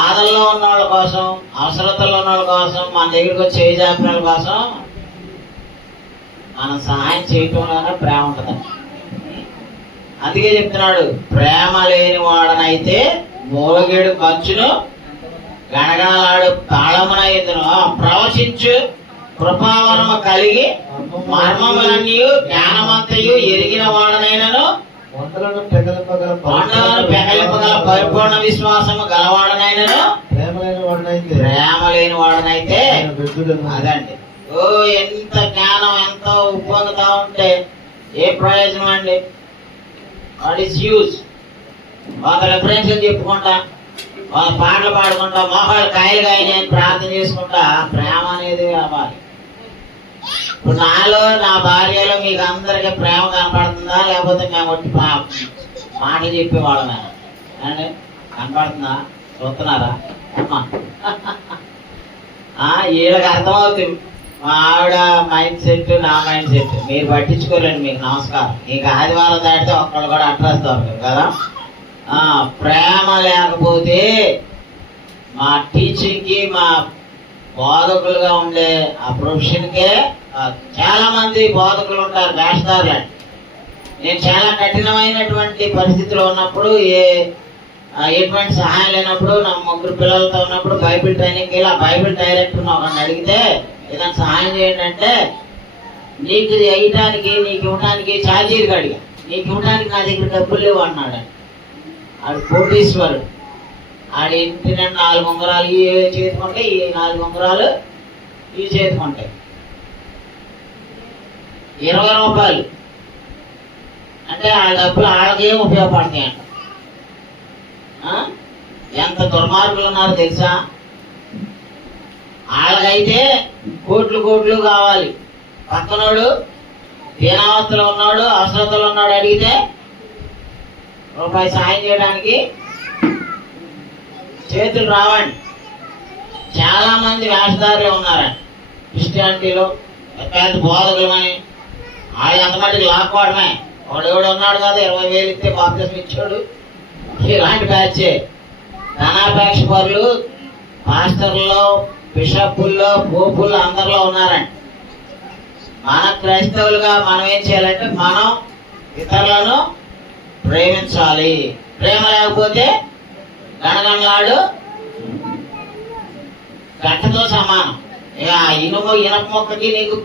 ఆదల్లో ఉన్న వాళ్ళ కోసం, అవసరతల్లో ఉన్న వాళ్ళ కోసం, మన దగ్గరికి వచ్చి చేయి చాపిన వాళ్ళ కోసం మనం సహాయం చేయటంలోనే ప్రేమ ఉంటుంది. అందుకే చెప్తున్నాడు, ప్రేమ లేని వాడనైతే మూలగేడు కంచును గణగణలాడు తాళమున ఎదును ప్రవశించు కృపావరము కలిగి మర్మములన్నీ జ్ఞానమంతయు ఎరిగిన వాడనైనను వంటలను పెగలిపగల పరిపూర్ణ విశ్వాసము గలవాడనైనను ప్రేమ లేని వాడనైతే అదండి. ఓ ఎంత జ్ఞానం ఎంతో ఉప్పొందుతా ఉంటే ఏ ప్రయోజనం అండి? What is use? వాళ్ళ రిఫరెన్స్లు చెప్పుకుంటా, వాళ్ళ పాటలు పాడుకుంటా, మోహాలు కాయలు కాయని ప్రార్థన చేసుకుంటా ప్రేమ అనేది అవ్వాలి. ఇప్పుడు నాలో, నా భార్యలో మీకు అందరికీ ప్రేమ కనపడుతుందా? లేకపోతే మేము వచ్చి మాటలు చెప్పేవాళ్ళమే అండి? కనపడుతుందా? చూస్తున్నారా? వీళ్ళకి అర్థమవుతుంది మా ఆవిడ మైండ్ సెట్, నా మైండ్ సెట్. మీరు పట్టించుకోలేండి, మీకు నమస్కారం. ఇంకా ఆదివారం దాటితే ఒక్కళ్ళు కూడా అడ్రస్ దొరకదు కదా. ప్రేమ లేకపోతే మా టీచింగ్కి, మా బోధకులుగా ఉండే ఆ ప్రొఫెషన్కే చాలా మంది బోధకులు ఉంటారు, వేషధారులు. నేను చాలా కఠినమైనటువంటి పరిస్థితిలో ఉన్నప్పుడు, ఎటువంటి సహాయం లేనప్పుడు, నా 3 పిల్లలతో ఉన్నప్పుడు బైబిల్ ట్రైనింగ్కి వెళ్ళి ఆ బైబిల్ డైరెక్టర్ని ఒకరిని అడిగితే ఏదైనా సహాయం చేయండి అంటే, నీకు వేయటానికి, నీకు ఇవ్వడానికి ఛార్జీలు అడిగా, నీకు ఇవ్వడానికి నా దగ్గర డబ్బులు లేవు అన్నాడు. ఆడు కోటీశ్వరుడు. ఆడి ఇంటి నుండి 4 ఉంగరాలు ఈ చేతుకుంటాయి, ఈ 4 ఉంగరాలు ఈ చేతుకుంటాయి. 20 రూపాయలు అంటే ఆ డబ్బులు వాళ్ళకే ఉపయోగపడతాయి అంట. ఎంత దుర్మార్గులు ఉన్నారో తెలుసా? వాళ్ళకైతే కోట్లు కోట్లు కావాలి. పక్కనోడు దీనావస్థలో ఉన్నాడు, అవసరతలో ఉన్నాడు, అడిగితే రూపాయి సాయం చేయడానికి చేతులు రావండి. చాలా మంది వేషధారులు ఉన్నారండి క్రిస్టియానిటీలో, పెద్ద బోధకులమని. వాళ్ళు ఎంత మటుకు లాక్కోవడమే. వాడు ఉన్నాడు కదా 20,000 ఇస్తే బాప్తిసం ఇచ్చాడు, ఇలాంటి బ్యాచే. ధనాపేక్ష పరులు పాస్టర్లో, బిషప్పుల్లో, పోపుల్లో అందరిలో ఉన్నారండి. మన క్రైస్తవులుగా మనం ఏం చేయాలంటే, మనం ఇతరులను ప్రేమించాలి. ప్రేమ లేకపోతే గణగణలాడు గంటతో సమానం. ఇక ఇనప మొక్కకి నీకు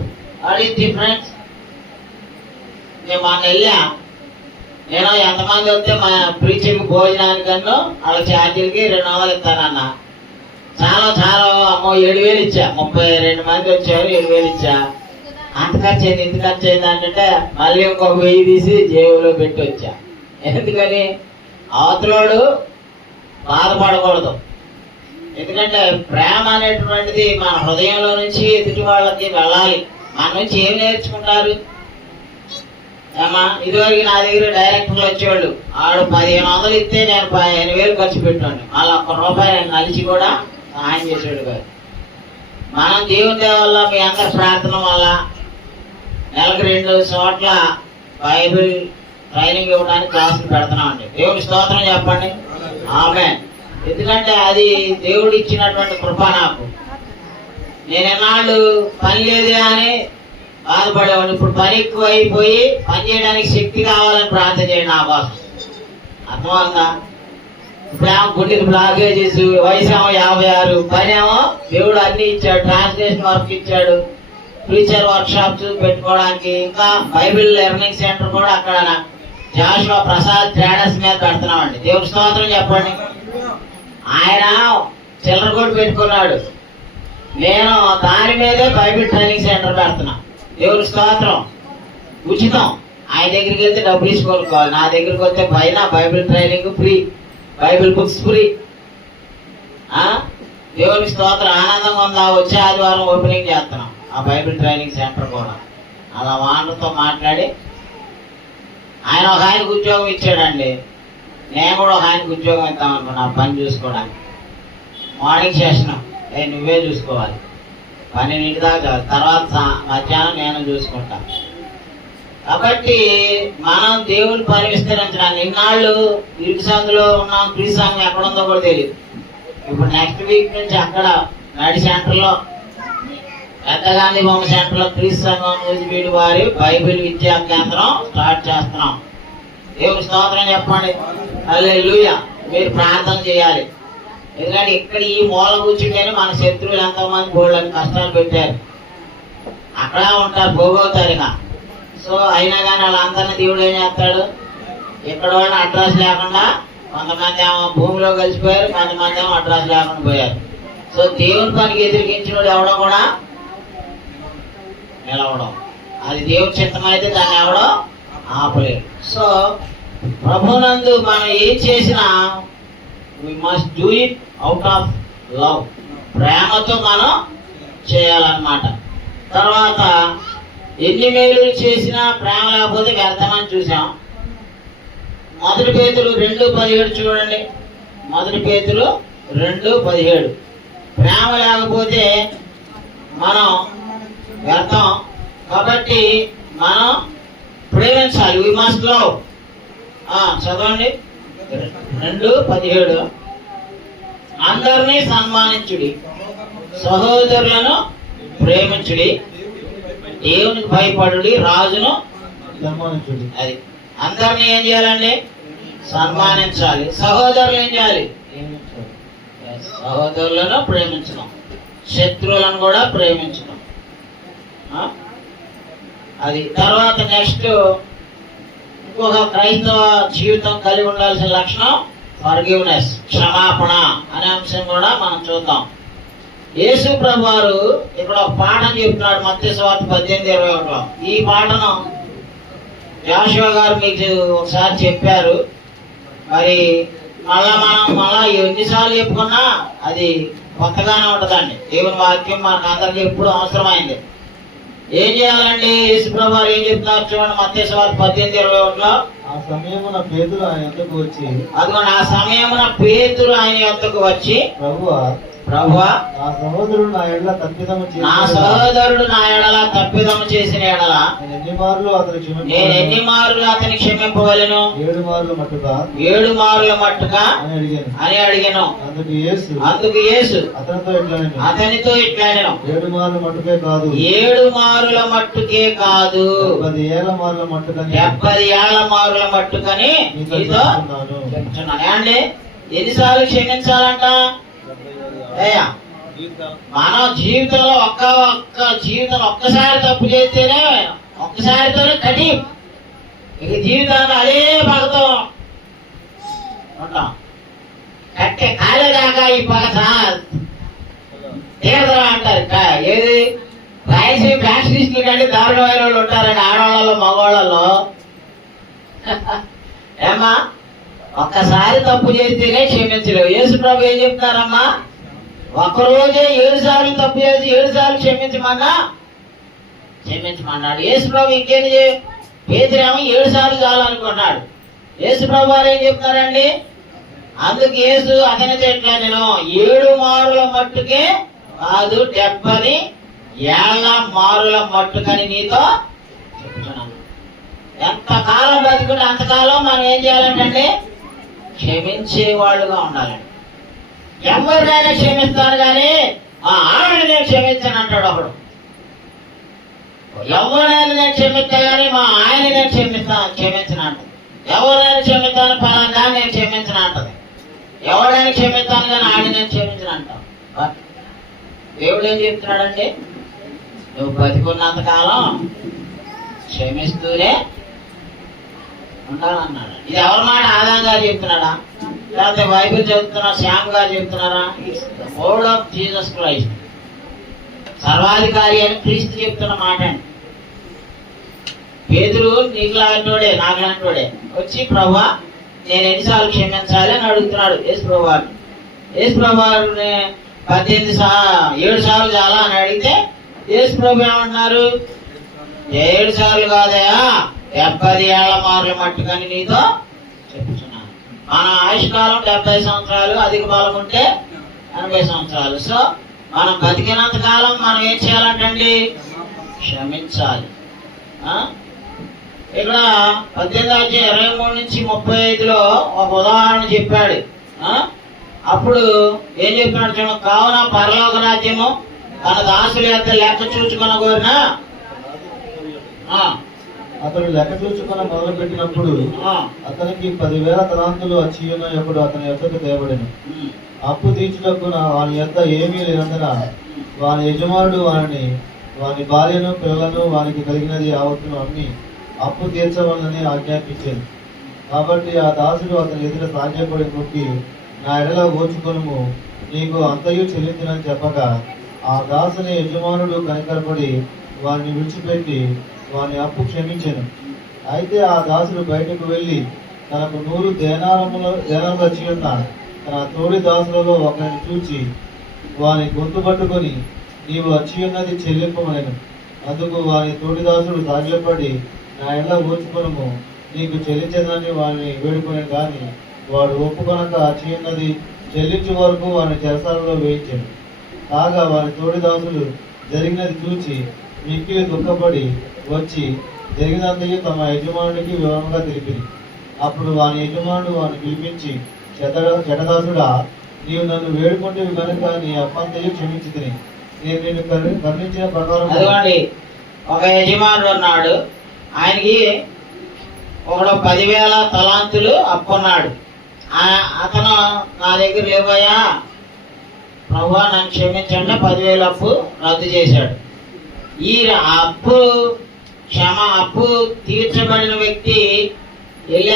వాట్ ఈస్ డిఫరెన్స్? నేను మొన్న వెళ్ళా, నేను ఎంతమంది వస్తే మా ప్రీచింగ్ భోజనానికన్నా వాళ్ళ ఛార్జీలకి 200 ఇస్తానన్నా. చాలా చాలా అమ్మో 7,000 ఇచ్చా. 32 మంది వచ్చారు, 7,000 ఇచ్చా. అంత ఖర్చు అయింది, ఇంత ఖర్చు అయింది అంటే మళ్ళీ ఇంకొక 1000 తీసి జేబులో పెట్టి వచ్చా. ఎందుకని? అవతలోడు బాధపడకూడదు. ఎందుకంటే ప్రేమ అనేటువంటిది మన హృదయంలో నుంచి ఎదుటి వాళ్ళకి వెళ్ళాలి. మన నుంచి ఏం నేర్చుకుంటారు? ఏమా, ఇదివరకు నా దగ్గర డైరెక్టర్లు వచ్చేవాళ్ళు, ఆడు 1,500 ఇస్తే నేను 15,000 ఖర్చు పెట్టాను. మళ్ళీ 1 రూపాయి నేను కలిసి కూడా సహాయం చేసేవాడు కాదు. మనం దేవుని వల్ల, మీ అందరి ప్రార్థన వల్ల నెలకు 2 చోట్ల బైబిల్ ట్రైనింగ్ ఇవ్వడానికి క్లాసులు పెడుతున్నామండి. దేవుని స్తోత్రం చెప్పండి, ఆమేన్. ఎందుకంటే అది దేవుడు ఇచ్చినటువంటి కృప నాకు. నేను ఎన్నాళ్ళు పని లేదే అని బాధపడేవాడు. ఇప్పుడు పని ఎక్కువ అయిపోయి పని చేయడానికి శక్తి కావాలని ప్రార్థన చేయండి నా కోసం. అర్థమవుతుందా? ఇప్పుడేమో గుండెకి బ్లాకేజెస్, వయసు ఏమో 56, పని ఏమో దేవుడు అన్ని ఇచ్చాడు. ట్రాన్స్లేషన్ వర్క్ ఇచ్చాడు, టీచర్ వర్క్ షాప్స్ పెట్టుకోవడానికి, ఇంకా బైబిల్ లెర్నింగ్ సెంటర్ కూడా అక్కడ జాషువా ప్రసాద్ ట్రేడర్స్ మీద పెడుతున్నామండి. దేవుడి స్తోత్రం చెప్పండి. ఆయన చిల్లర కూడా పెట్టుకున్నాడు, నేను దాని మీదే బైబిల్ ట్రైనింగ్ సెంటర్ పెడుతున్నా. దేవుడి స్తోత్రం. ఉచితం. ఆయన దగ్గరికి వెళ్తే డబ్బులు తీసుకోవాలి, నా దగ్గరికి వస్తే పైన Bible training free, Bible books free. దేవుని స్తోత్రం. ఆనందంగా ఉందా? వచ్చే ఆదివారం ఓపెనింగ్ చేస్తున్నాం ఆ బైబిల్ ట్రైనింగ్ సెంటర్ కూడా. అలా వాళ్ళతో మాట్లాడి ఆయన ఒక ఆయనకు ఉద్యోగం ఇచ్చాడండి. నేను కూడా ఒక ఆయనకు ఉద్యోగం ఇద్దాం అనుకున్నా, పని చూసుకోవడానికి. మార్నింగ్ సెషన్ నువ్వే చూసుకోవాలి, 12 దాకా, తర్వాత మధ్యాహ్నం నేను చూసుకుంటా. కాబట్టి మనం దేవుని పని విస్తరించడానికి, ఇన్నాళ్ళు ఇరుకు సందులో ఉన్నాం, క్రీ సంఘం ఎక్కడుందో కూడా తెలియదు. ఇప్పుడు నెక్స్ట్ వీక్ నుంచి అక్కడ నాడి సెంటర్లో పెద్ద గాంధీ బొమ్మ సెంటర్లో క్రీస్తు సంఘం నూజివీడు వారి బైబిల్ విద్యా కేంద్రం స్టార్ట్ చేస్తున్నాం. దేవుని స్తోత్రం చెప్పండి. హల్లెలూయా. మీరు ప్రార్థన చేయాలి. ఎందుకంటే ఇక్కడ ఈ మూల కూర్చుంటేనే మన శత్రువులు ఎంతో మంది బోళ్ళని కష్టాలు పెట్టారు. అక్కడ ఉంటారు, పోగవుతారు ఇక. సో అయినా కానీ వాళ్ళందరినీ దేవుడు ఏం చేస్తాడు, ఇక్కడ వాళ్ళని అడ్రస్ లేకుండా కొంతమంది ఏమో భూమిలో కలిసిపోయారు, కొంతమంది ఏమో అడ్రస్ లేకుండా పోయారు. సో దేవుని పనికి ఎదిరికించిన వాడు ఎవడో కూడా నిలవడం, అది దేవుని చిత్తమైతే దాన్ని ఎవడో ఆపలేడు. సో ప్రభునందు మనం ఏం చేసినా we must do it out of love, ప్రేమతో మనం చేయాలన్నమాట. తర్వాత ఎన్ని మేలు చేసినా ప్రేమ లేకపోతే వ్యర్థమని చూసాం. మొదటి పేతురు 2:17 చూడండి. మొదటి పేతురు 2:17. ప్రేమ లేకపోతే మనం వ్యర్థం. కాబట్టి మనం ప్రేమించాలి. We must love. చదవండి 2:17. అందరినీ సన్మానించుడి, సహోదరులను ప్రేమించుడి, దేవునికి భయపడుడి, రాజును సన్మానించుడి. అది అందరినీ ఏం చేయాలండి? సన్మానించాలి. సహోదరులు ఏం చేయాలి? సహోదరులను ప్రేమించడం, శత్రువులను కూడా ప్రేమించడం. అది తర్వాత నెక్స్ట్ ఇంకొక క్రైస్తవ జీవితం కలిగి ఉండాల్సిన లక్షణం ఫర్గివ్నెస్, క్షమాపణ అనే అంశం కూడా మనం చూద్దాం. యేసు ప్రభు వారు ఇక్కడ ఒక పాఠం చెప్తున్నాడు మత్తయి సువార్త 18:21. ఈ పాఠను జాషువా గారు మీకు ఒకసారి చెప్పారు. మరి మళ్ళా ఎన్నిసార్లు చెప్పుకున్నా అది కొత్తగానే ఉంటుందండి. దేవుని వాక్యం మనకు అందరికీ ఎప్పుడు అవసరమైంది. ఏం చేయాలండి? యేసు ప్రభు వారు ఏం చెప్తున్నారు చూడండి, మత్తయి సువార్త 18:21. ఆ సమయమున పేతురు ఆయన యొద్దకు వచ్చి, అదిగోండి, ఆ సమయమున పేతురు ఆయన యొద్దకు వచ్చి, ప్రభువా నా సహోదరుడు నా ఎడల తప్పిదము చేసిన ఎడల నేను ఎన్ని మార్లు అతని క్షమింపవలెను? 7 మార్లు మట్టుగా 7 మార్ల మట్టుగా అని అడిగాను. అందుకు యేసు అతనితో ఇట్లా నేను 7 మార్లు మట్టుకే కాదు, 7 మారుల మట్టుకే కాదు, 70 ఏళ్ల మార్ల మట్టుకని 70 ఏళ్ల మారుల మట్టుకని నీతో చెప్తున్నాను. ఏమండి, ఎన్నిసార్లు క్షమించాలంట? మనం జీవితంలో ఒక్కసారి తప్పు చేస్తేనే ఒక్కసారితోనే కటి ఇక జీవితాన్ని అదే పగతో ఉంటాం. కట్టే కాలేదాకా ఈ పగ తీరదా అంటారు. ఏది రాయలసీమ ఫ్యాక్షనిస్టులు కంటే దారుణమైన వాళ్ళు ఉంటారండి, ఆడవాళ్ళలో మగవాళ్ళలో. ఏమ్మా, ఒక్కసారి తప్పు చేస్తేనే క్షమించలేవు. యేసు ప్రభు ఏం చెప్తున్నారమ్మా? ఒక్కరోజే 7 సార్లు తప్పు చేసి 7 సార్లు క్షమించమన్నాడు యేసు ప్రభు. ఇంకేంటి? పేతురేమో 7 సార్లు చాలనుకున్నాడు. యేసు ప్రభు వారు ఏం చెప్తారండి? అందుకు యేసు అతనితో ఎట్లా నేను 7 మారుల మట్టుకే కాదు, 70 ఏళ్ల మారుల మట్టుకని నీతో చెప్తున్నాను. ఎంతకాలం బతుకుంటే అంతకాలం మనం ఏం చేయాలంటే క్షమించే వాళ్ళుగా ఉండాలండి. ఎవరినైనా క్షమిస్తాను కానీ ఆ ఆవిడ నేను క్షమించాను అంటాడు ఒకడు. ఎవరైనా నేను క్షమిస్తా కానీ మా ఆయన నేను క్షమించను అంటది. ఎవరైనా క్షమిస్తాను పలానా నేను క్షమించను అంటది. ఎవరైనా క్షమిస్తాను కానీ ఆవిడ నేను క్షమించను అంటావు. దేవుడు ఏం చెప్తున్నాడండి? నువ్వు బతికున్నంత కాలం క్షమిస్తూనే ఉండాలన్నాడు. ఇది ఎవరి మాట? ఆదాం గారు చెప్తున్నాడా? లేకపోతే బైబిల్ చదువుతున్న శ్యామ్ గారు చెప్తున్నారా? వర్డ్ ఆఫ్ జీసస్ క్రైస్ట్, సర్వాధికారి అని క్రీస్తు చెప్తున్న మాట అండి. పేతురు నీకు లాంటివాడే నాకు లాంటివాడే వచ్చి ప్రభువా నేను ఎన్నిసార్లు క్షమించాలి అని అడుగుతున్నాడు యేసు ప్రభు వారిని. యేసు ప్రభు వారిని 7 సార్లు చాలా అని అడిగితే యేసు ప్రభు ఏమంటున్నారు? 7 సార్లు కాదయా, 70 ఏళ్ల మార్లు మట్టుకని నీతో చెప్తున్నాను. మన ఆయుష్కాలం 70 సంవత్సరాలు, అధిక బలం ఉంటే 80 సంవత్సరాలు. సో మనం బతికినంత కాలం మనం ఏం చేయాలంటండి? క్షమించాలి. ఇక్కడ 18 23-35 ఒక ఉదాహరణ చెప్పాడు. అప్పుడు ఏం చెప్తున్నాడు చూడండి, కావున పరలోక రాజ్యము తన దాసుల యొక్క లెక్క చూచుకున్న కోరిన అతడు లెక్క చూచుకున్న మొదలు పెట్టినప్పుడు అతనికి 10,000 తలాంతులు అచ్చియున్నప్పుడు అతని యొక్కకు తేబడెను. అప్పు తీర్చుటకున వాని యొక్క ఏమీ లేనందున వాని యజమానుడు వాని భార్యను పిల్లలను వానికి కలిగినది యావత్తును అమ్మి అప్పు తీర్చవలనని ఆజ్ఞాపించాను. కాబట్టి ఆ దాసుడు అతని ఎదుట సాధ్యపడి మొక్కి, నా ఎడల ఓచుకొనుము, నీకు అంతయు చెల్లించినని చెప్పగా ఆ దాసుని యజమానుడు కనికరపడి వారిని విడిచిపెట్టి వాని అప్పు క్షమించెను. అయితే ఆ దాసుడు బయటకు వెళ్ళి తనకు 100 దేనారములు వచ్చి ఉన్న తన తోడి దాసులలో ఒకరిని చూచి వాని గొంతు పట్టుకొని, నీవు వచ్చి ఉన్నది చెల్లింపమనెను. అందుకు వాని తోడి దాసుడు సాగిలపడి, నా ఎడల ఓచుకొనుము, నీకు చెల్లించదని వాడిని వేడుకొని గాని వాడు ఒప్పుకొనక వచ్చి ఉన్నది చెల్లించే వరకు వాని చెరసాలలో వేయించాడు. కాగా వాని తోడి దాసులు జరిగినది చూచి మిక్కిలి దుఃఖపడి వచ్చి జరిగినంతయు తమ యజమానుడికి వివరంగా తెలిపింది. అప్పుడు వాని యజమానుడు వాని పిలిపించి, చెడ్డదాసుడా, నీవు నన్ను వేడుకుంటేవి కనుక నీ అప్పంతయు క్షమించి తిని నేను నిన్ను కరుణించిన ప్రకారం. అదిగోండి, ఒక యజమానుడు ఉన్నాడు, ఆయనకి ఒకడు 10,000 తలాంతులు అప్పున్నాడు. అతను నా దగ్గర లేవయ్యా ప్రభువా నన్ను క్షమించండి, 10,000 అప్పు రద్దు చేశాడు. ఈ అప్పు తీర్చబడిన వ్యక్తి వెళ్ళి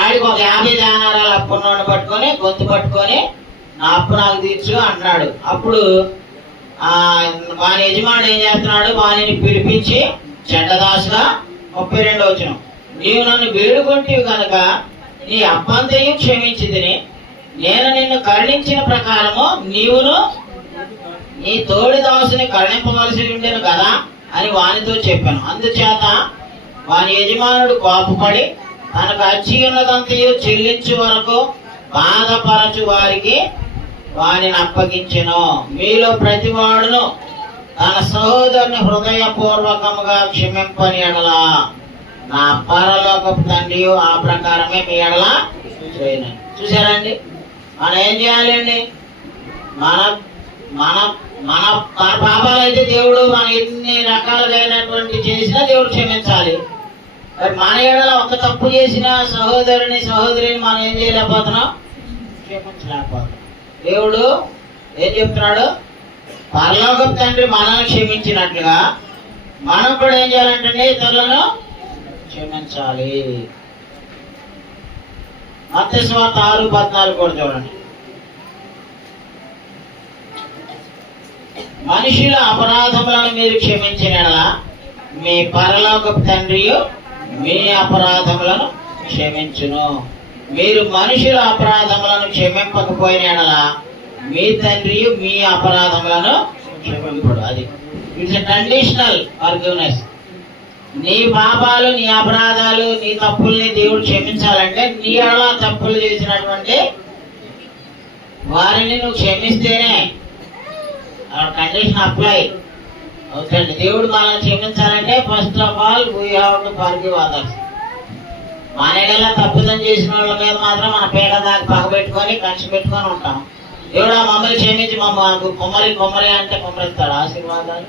ఆడికి ఒక 50 దేనారాలు అప్పున్నోడిని పట్టుకొని గొంతు పట్టుకొని, నా అప్పు నాకు తీర్చు అన్నాడు. అప్పుడు వాని యజమానుడు ఏం చేస్తున్నాడు, వానిని పిలిపించి చెడ్డదాసుగా 32వ వచనం, నీవు నన్ను వేడుకుంటేవి కనుక నీ అప్పంతయు క్షమించి తిని నేను నిన్ను కరుణించిన ప్రకారము నీవును నీ తోడి దాసుని కరుణింపవలసి ఉండేను కదా అని వానితో చెప్పాను. అందుచేత వాని యజమానుడు కోపపడి తనకు అచ్చి ఉన్నదంతయు చెల్లించు వరకు బాధపరచు వారికి వానిని అప్పగించెను. మీలో ప్రతివాడును తన సహోదరుని హృదయపూర్వకముగా క్షమింపని ఎడల నా పరలోకపు తండ్రి ఆ ప్రకారమే మీ ఎడల చేయను. చూసారండి, మనం ఏం చేయాలండి, మన మన మన పాపాలు అయితే దేవుడు మన ఎన్ని రకాలైనటువంటి చేసినా దేవుడు క్షమించాలి. మరి మన ఎడల ఒక తప్పు చేసిన సహోదరిని మనం ఏం చేయలేకపోతున్నాం, క్షమించలేకపోతున్నాం. దేవుడు ఏం చెప్తున్నాడు, పరలోకపు తండ్రి మనల్ని క్షమించినట్లుగా మనం కూడా ఏం చేయాలంటే ఇతరులను క్షమించాలి. మత్తయి సువార్త 6:14 కూడా చూడండి. మనుషుల అపరాధములను మీరు క్షమించిన యెడల మీ పరలోకపు తండ్రి మీ అపరాధములను క్షమించును. మీరు మనుషుల అపరాధములను క్షమింపకపోయిన యెడల మీ తండ్రి మీ అపరాధములను క్షమింపడు. అది ఇట్స్ కండిషనల్ ఫర్గివ్నెస్. నీ పాపాలు, నీ అపరాధాలు, నీ తప్పుల్ని దేవుడు క్షమించాలంటే నీ అలా తప్పులు చేసినటువంటి వారిని నువ్వు క్షమిస్తేనే కండిషన్ అప్లై అవుతుంది. దేవుడు మనల్ని క్షమించాలంటే first of all we have to forgive others. మన ఏడలా తప్పుదం చేసిన వాళ్ళ మీద మాత్రం మన పేడ దాకా పగబెట్టుకొని కక్ష పెట్టుకొని ఉంటాం. దేవుడు మమ్మల్ని క్షమించి కొమ్మరి అంటే కొమ్మరిస్తాడు ఆశీర్వాదాలు.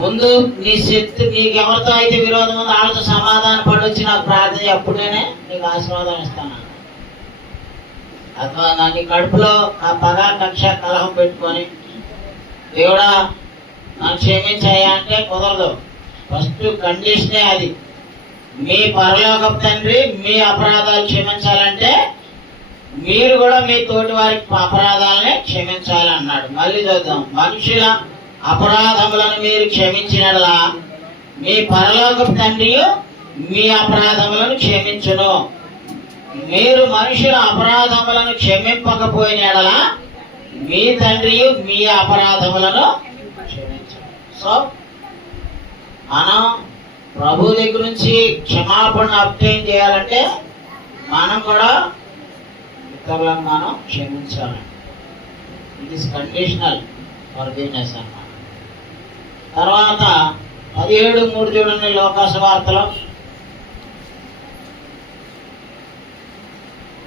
ముందు నీ శక్తి నీకు ఎవరితో అయితే విరోధం ఉందో వాళ్ళతో సమాధానం పడొచ్చి నాకు ప్రార్థన అప్పుడు నేనే నీకు ఆశీర్వాదం ఇస్తాను. అథవా నీ కడుపులో ఆ పగ కక్ష కలహం పెట్టుకొని దేవుడా నన్ను క్షమించాయా అంటే కుదరదు. ఫస్ట్ కండిషనే అది. మీ పరలోకపు తండ్రి మీ అపరాధాలు క్షమించాలంటే మీరు కూడా మీ తోటి వారికి అపరాధాలని క్షమించాలి అన్నాడు. మళ్ళీ చూద్దాం, మనుషుల అపరాధములను మీరు క్షమించినలా మీ పరలోకపు తండ్రి మీ అపరాధములను క్షమించును. మీరు మనుషుల అపరాధములను క్షమింపకపోయిన యెడల మీ తండ్రి మీ అపరాధములను క్షమించును. సో మనం ప్రభు దగ్గర నుంచి క్షమాపణ అబ్టైన్ చేయాలంటే మనం కూడా ఇతరులను మనం క్షమించాలి. ఇట్ ఈస్ కండిషనల్ ఫర్గివ్నెస్ అన్నమాట. తర్వాత 17:3 చూడండి, లోకాసు వార్తలో.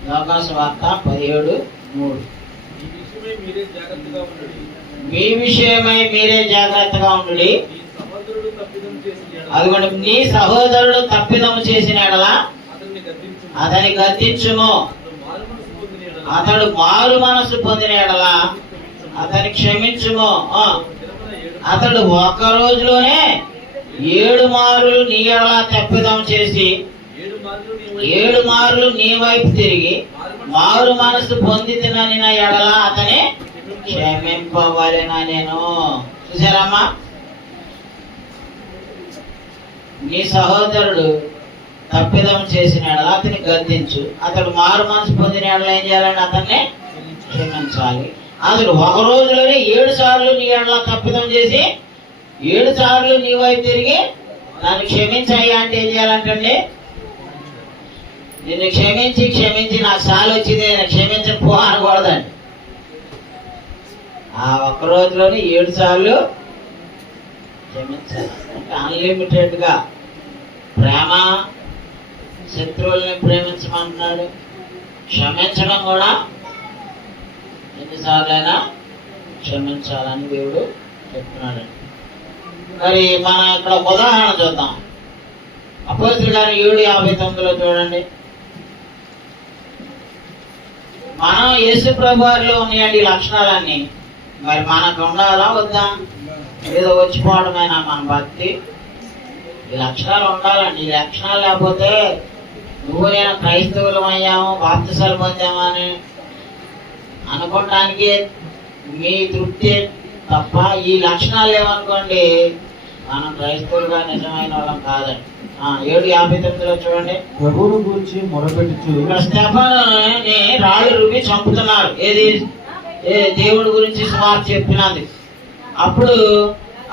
లోకాసు వార్త 17:3. 3 ఈ విషయమై మీరే జాగ్రత్తగా ఉండండి. మీ విషయమై మీరే జాగ్రత్తగా ఉండుడి. ఈ సహోదరుడు తప్పిదం చేసిన యెడల అదిగోండి, నీ సహోదరుడు తప్పిదము చేసిన ఎడల అతన్ని గద్దించుము. అతని గద్దించుము. అతడు మారు మనసు పొందిన యెడల అతడు మారు మనసు పొందిన ఎడల అతని క్షమించుము. దినమున 7 అతడు ఒక్క రోజులోనే 7 మార్లు నీ ఎడల తప్పిదం చేసి 7 మార్లు నీవు 7 మార్లు నీ వైపు తిరిగి మారు మనసు పొందితినని నా ఎడల అతని క్షమింపవలెనా నేను. చూసారమ్మా, నీ సహోదరుడు తప్పిదం చేసిన ఎడల అతని గద్దించు. అతడు మారు మనసు పొందిన ఎడల ఏం చేయాలంటే అతన్ని క్షమించాలి. అతడు ఒక రోజులోనే 7 సార్లు నీ ఎడల తప్పిదం చేసి 7 సార్లు నీ వైపు తిరిగి నన్ను క్షమించాయి అంటే ఏం చేయాలంటే, నిన్ను క్షమించి క్షమించి నాకు సాలు వచ్చింది, నేను క్షమించపో అనకూడదండి. ఆ ఒక్క రోజులోనే 7 సార్లు క్షమించాలి. అంటే అన్లిమిటెడ్ గా ప్రేమ, శత్రువుల్ని ప్రేమించమంటున్నాడు. క్షమించడం కూడా ఎన్నిసార్లైనా క్షమించాలని దేవుడు చెప్తున్నాడు. మరి మనం ఇక్కడ ఒక ఉదాహరణ చూద్దాం. అపోస్తలుల కార్యం 7:59 చూడండి. మనం యేసు ప్రభు వారిలో ఉన్నాయండి ఈ లక్షణాలన్నీ. మరి మనకు ఉండాలా వద్దా? ఏదో వచ్చిపోవడమేనా మన భక్తి? ఈ లక్షణాలు ఉండాలండి. ఈ లక్షణాలు లేకపోతే నువ్వు నేను క్రైస్తవులం అయ్యాము, బాప్తిసాలు పొందామని అనుకోవటానికి మీ తృప్తి తప్ప ఈ లక్షణాలు లేవనుకోండి మనం క్రైస్తవులుగా నిజమైన వాళ్ళం కాదండి. 7:59 చూడండి. ప్రభువును గూర్చి మొరపెట్టుచు ఇక్కడ స్టెఫనుని రాళ్ళు రువి చంపుతున్నారు. ఏది దేవుడి గురించి సుమారు చెప్పినది. అప్పుడు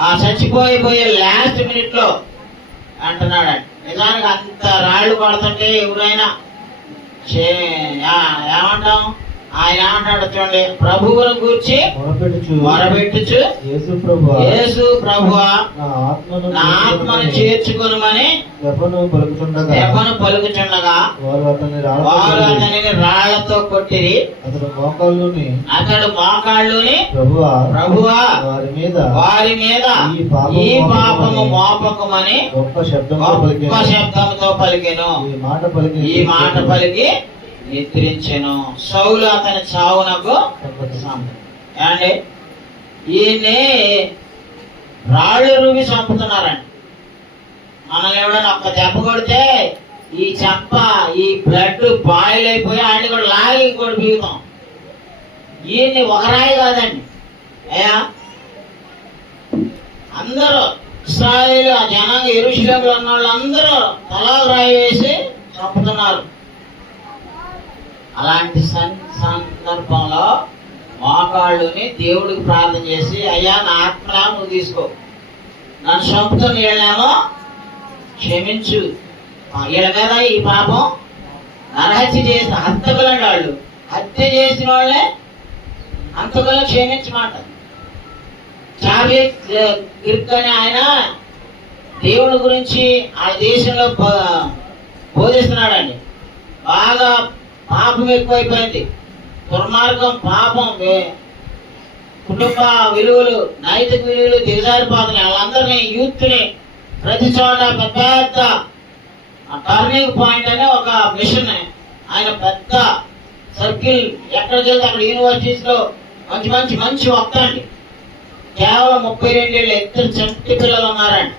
ఆ చచ్చిపోయిపోయే లాస్ట్ మినిట్ లో అంటున్నాడు. నిజానికి అంత రాళ్ళు పడుతుంటే ఎవరైనా ఏమంటాం? ఆయన ఏమంటాడు చూడండి, ప్రభువును గూర్చి మొరపెట్టుచు యేసు ప్రభువా యేసు ప్రభువా నా ఆత్మను చేర్చుకొనుమని దెబ్బను పలుకుచుండగా వారు వారు అతనిని రాళ్లతో కొట్టిరి. అతడు మోకాళ్ళుని ప్రభువా వారి మీద ఈ పాపము మోపకమని గొప్ప శబ్దంతో పలికెను. ఈ మాట పలికి నిద్రించెను. సౌలు అతని చావునకు అండి. ఈయన్ని రాళ్ళు రువి చంపుతున్నారండి. మనల్ని ఎవడైనా ఒక్క దెబ్బ కొడితే ఈ చెంప ఈ బ్లడ్ బాయిల్ అయిపోయి ఆయన కూడా లాగి ఇంకోటి బీగుతాం. ఈయన్ని ఒక రాయి కాదండి అయ్యా, అందరూ ఇశ్రాయేలు ఆ జనాంగ యెరూషలేములో ఉన్న వాళ్ళందరూ తలా రాయి వేసి చంపుతున్నారు. అలాంటి సందర్భంలో మోకాళ్ళుని దేవుడికి ప్రార్థన చేసి, అయ్యా నా ఆత్మలా నువ్వు తీసుకో, నన్ను చంపుతున్న వీళ్ళేమో క్షమించు, వీళ్ళ మీద ఈ పాపం నరహత్య చేసిన హంతకులండి వాళ్ళు, హత్య చేసిన వాళ్ళే హంతకులను క్షమించమాట. చార్లీ కిర్క్ అని ఆయన దేవుడి గురించి ఆ దేశంలో బోధిస్తున్నాడండి. బాగా పాపం ఎక్కువైపోయింది, దుర్మార్గం, పాపం, కుటుంబ విలువలు, నైతిక విలువలు దిగజారిపోతున్నాయి. వాళ్ళందరినీ యూత్ని ప్రతి చోట పెద్ద టర్నింగ్ పాయింట్ అనే ఒక మిషన్ ఆయన పెద్ద సర్కిల్ ఎక్కడ చేస్తే అక్కడ యూనివర్సిటీస్ లో మంచి మంచి మంచి వక్తండి. కేవలం 32 ఏళ్ళ ఇద్దరు చంటి పిల్లలు ఉన్నారండి.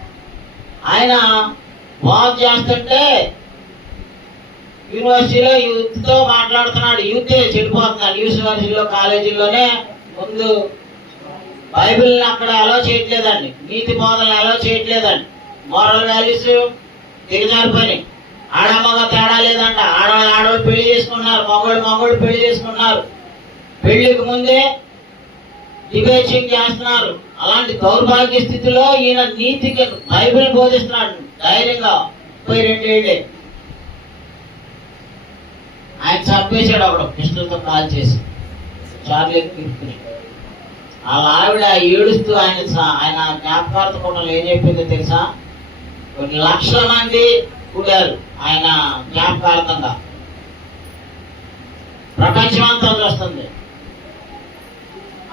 ఆయన వాక్ చేస్తుంటే యూనివర్సిటీలో యూత్ తో మాట్లాడుతున్నాడు. యూతే చెడిపోతున్నాడు. యూనివర్సిటీలో కాలేజీల్లోనే ముందు బైబిల్ని అక్కడ అలో చేయట్లేదండి, నీతి బోధనలు అలో చేయట్లేదండి, మోరల్ వాల్యూస్ దిగజారిపోయి. ఆడమగ తేడా లేదంట. ఆడవాళ్ళు పెళ్లి చేసుకున్నారు, మగోళ్ళు పెళ్లి చేసుకున్నారు. పెళ్లికి ముందే డిబేటింగ్ చేస్తున్నారు. అలాంటి దౌర్భాగ్య స్థితిలో ఈయన నీతికి బైబిల్ బోధిస్తున్నాడు ధైర్యంగా. 32 ఏళ్ళే ఆయన చంపేశాడు ఒకడు పిస్టల్తో కాల్ చేసి, చార్లీ కిర్క్ని. వాళ్ళ ఆవిడ ఏడుస్తూ ఆయన జ్ఞాపకార్థ కూడా ఏం చెప్పిందో తెలుసా? కొన్ని లక్షల మంది కూడారు ఆయన జ్ఞాపకార్థంగా. ప్రపంచం అంతా చూస్తుంది.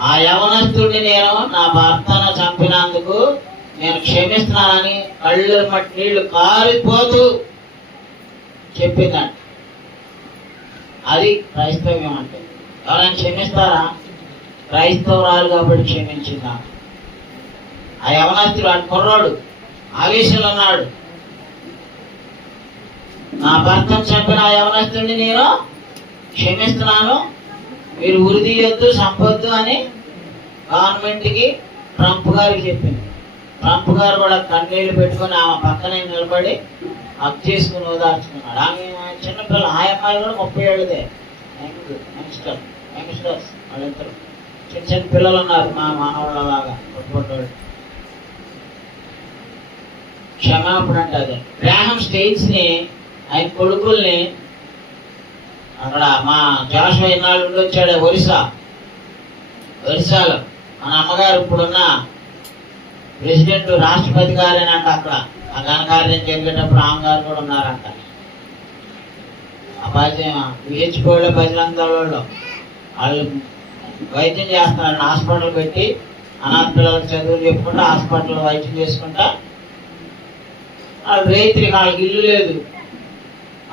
ఆ యవనస్తుడిని నేను నా భర్తను చంపినందుకు నేను క్షమిస్తున్నానని కళ్ళు మట్టి నీళ్లు కారిపోతూ చెప్పిందంట. అది క్రైస్తవ్యం అంటే. ఎవరైనా క్షమిస్తారా? క్రైస్తవురాలు కాబట్టి క్షమించిందా? ఆ యవనస్తుడు ఆ కుర్రాడు ఆవేశంలో ఉన్నాడు. నా భర్తను చంపిన ఆ యవనస్తుడిని నేను క్షమిస్తున్నాను, మీరు ఉరి తీయొద్దు, చంపొద్దు అని గవర్నమెంట్కి ట్రంప్ గారికి చెప్పింది. ట్రంప్ గారు కూడా కన్నీళ్లు పెట్టుకొని ఆమె పక్కనే నిలబడి హక్ చేసుకుని ఓదార్చుకున్నాడు. ఆమె చిన్నపిల్ల, ఆ అమ్మాయి కూడా 30 ఏళ్ళదే, యంగ్స్టర్స్ వాళ్ళిద్దరు చిన్న చిన్న పిల్లలు ఉన్నారు, మా మానవుళ్ళలాగా పుట్టుబడ్డాడు. క్షమాపణ అంటే అదే. గ్రాహం స్టేట్స్ ని, ఆయన కొడుకుల్ని అక్కడ మా జాషువా ఇన్నాళ్ళు ఉండొచ్చాడు ఒరిస్సాలో. మన అమ్మగారు ఇప్పుడున్న ప్రెసిడెంట్ రాష్ట్రపతి గారేనంట. అక్కడ ఆ ఘనకార్యం జరిగేటప్పుడు ఆమె గారు కూడా ఉన్నారంట. ఆ విహెచ్కోళ్ళు భజనందోళ్ళు వాళ్ళు వైద్యం చేస్తున్నారు. హాస్పిటల్ పెట్టి అనాథ పిల్లలకు చదువులు చెప్పుకుంటా హాస్పిటల్ వైద్యం చేసుకుంటా, వాళ్ళు రైతులకి వాళ్ళకి ఇల్లు లేదు,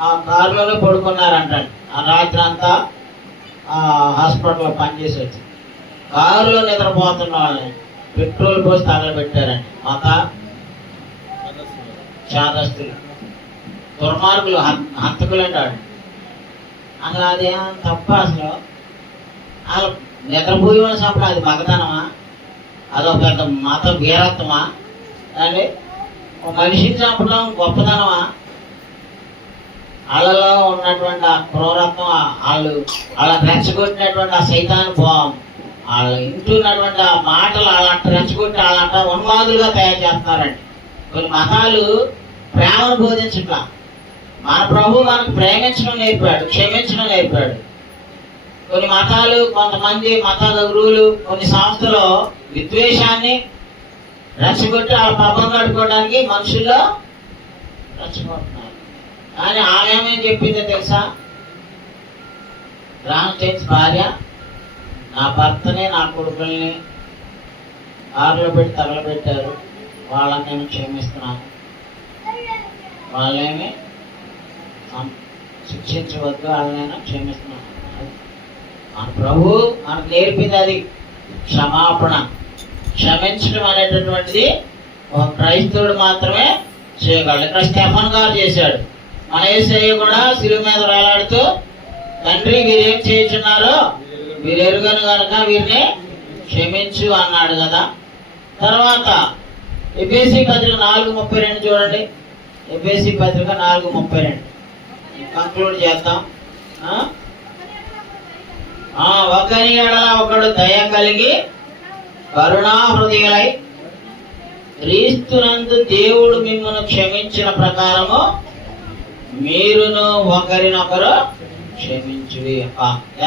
ఆ కారులోనే పడుకున్నారంట. ఆ రాత్రి అంతా ఆ హాస్పిటల్లో పనిచేసి వచ్చి కారులో నిద్రపోతున్న వాళ్ళని పెట్రోల్ పోసి తగలబెట్టారండి. మత చాదస్తులు, దుర్మార్గులు, హంతకులు అంటాడు. అసలు అదేం తప్ప. అసలు వాళ్ళు నిద్రపోయి వాళ్ళని చంపడం అది మగతనమా? అదొక పెద్ద మత వీరత్వమా? అంటే మనిషిని చంపడం గొప్పతనమా? వాళ్ళలో ఉన్నటువంటి ఆ క్రూరత్వం, వాళ్ళని రెచ్చగొట్టినటువంటి ఆ సైతాన్ని వాళ్ళ ఇంట్లో ఉన్నటువంటి ఆ మాటలు వాళ్ళంట రెచ్చగొట్టి వాళ్ళంట ఉన్మాదులుగా తయారు చేస్తున్నారండి. కొన్ని మతాలు ప్రేమను బోధించట్లా. మన ప్రభు మనకు ప్రేమించడం నేర్పాడు, క్షమించడం నేర్పాడు. కొన్ని మతాలు, కొంతమంది మత గురువులు, కొన్ని సంస్థలు విద్వేషాన్ని రెచ్చగొట్టి వాళ్ళ పబ్బం కట్టుకోవడానికి మనుషుల్లో రెచ్చగొడుతున్నారు. కానీ ఆమె ఏమేం చెప్పిందో తెలుసా? గ్రాహం స్టేట్స్ భార్య నా భర్తని నా కొడుకుల్ని కారులో పెట్టి తగలబెట్టారు, వాళ్ళని నేను క్షమిస్తున్నాను, వాళ్ళేమి శిక్షించవద్దు, వాళ్ళని నేను క్షమిస్తున్నాను. మన ప్రభు మనకు నేర్పింది అది క్షమాపణ. క్షమించడం అనేటటువంటిది ఒక క్రైస్తవుడు మాత్రమే చేయగలడు. ఇక్కడ స్టెఫన్ గారు చేశాడు. మన యేసయ్య కూడా శిలువ మీద వేలాడుతూ తండ్రి వీరేం చేయుచున్నారో వీరు ఎరుగను కనుక వీరిని క్షమించు అన్నాడు కదా. తర్వాత ఎఫెసీ పత్రిక 4:32 చూడండి. ఎఫెసీ పత్రిక 4:32 కంక్లూడ్ చేద్దాం. ఒకరి ఎడల ఒకడు దయ కలిగి కరుణా హృదయులై క్రీస్తునందు దేవుడు మిమ్మల్ని క్షమించిన ప్రకారము మీరును ఒకరినొకరు క్షమించుడి.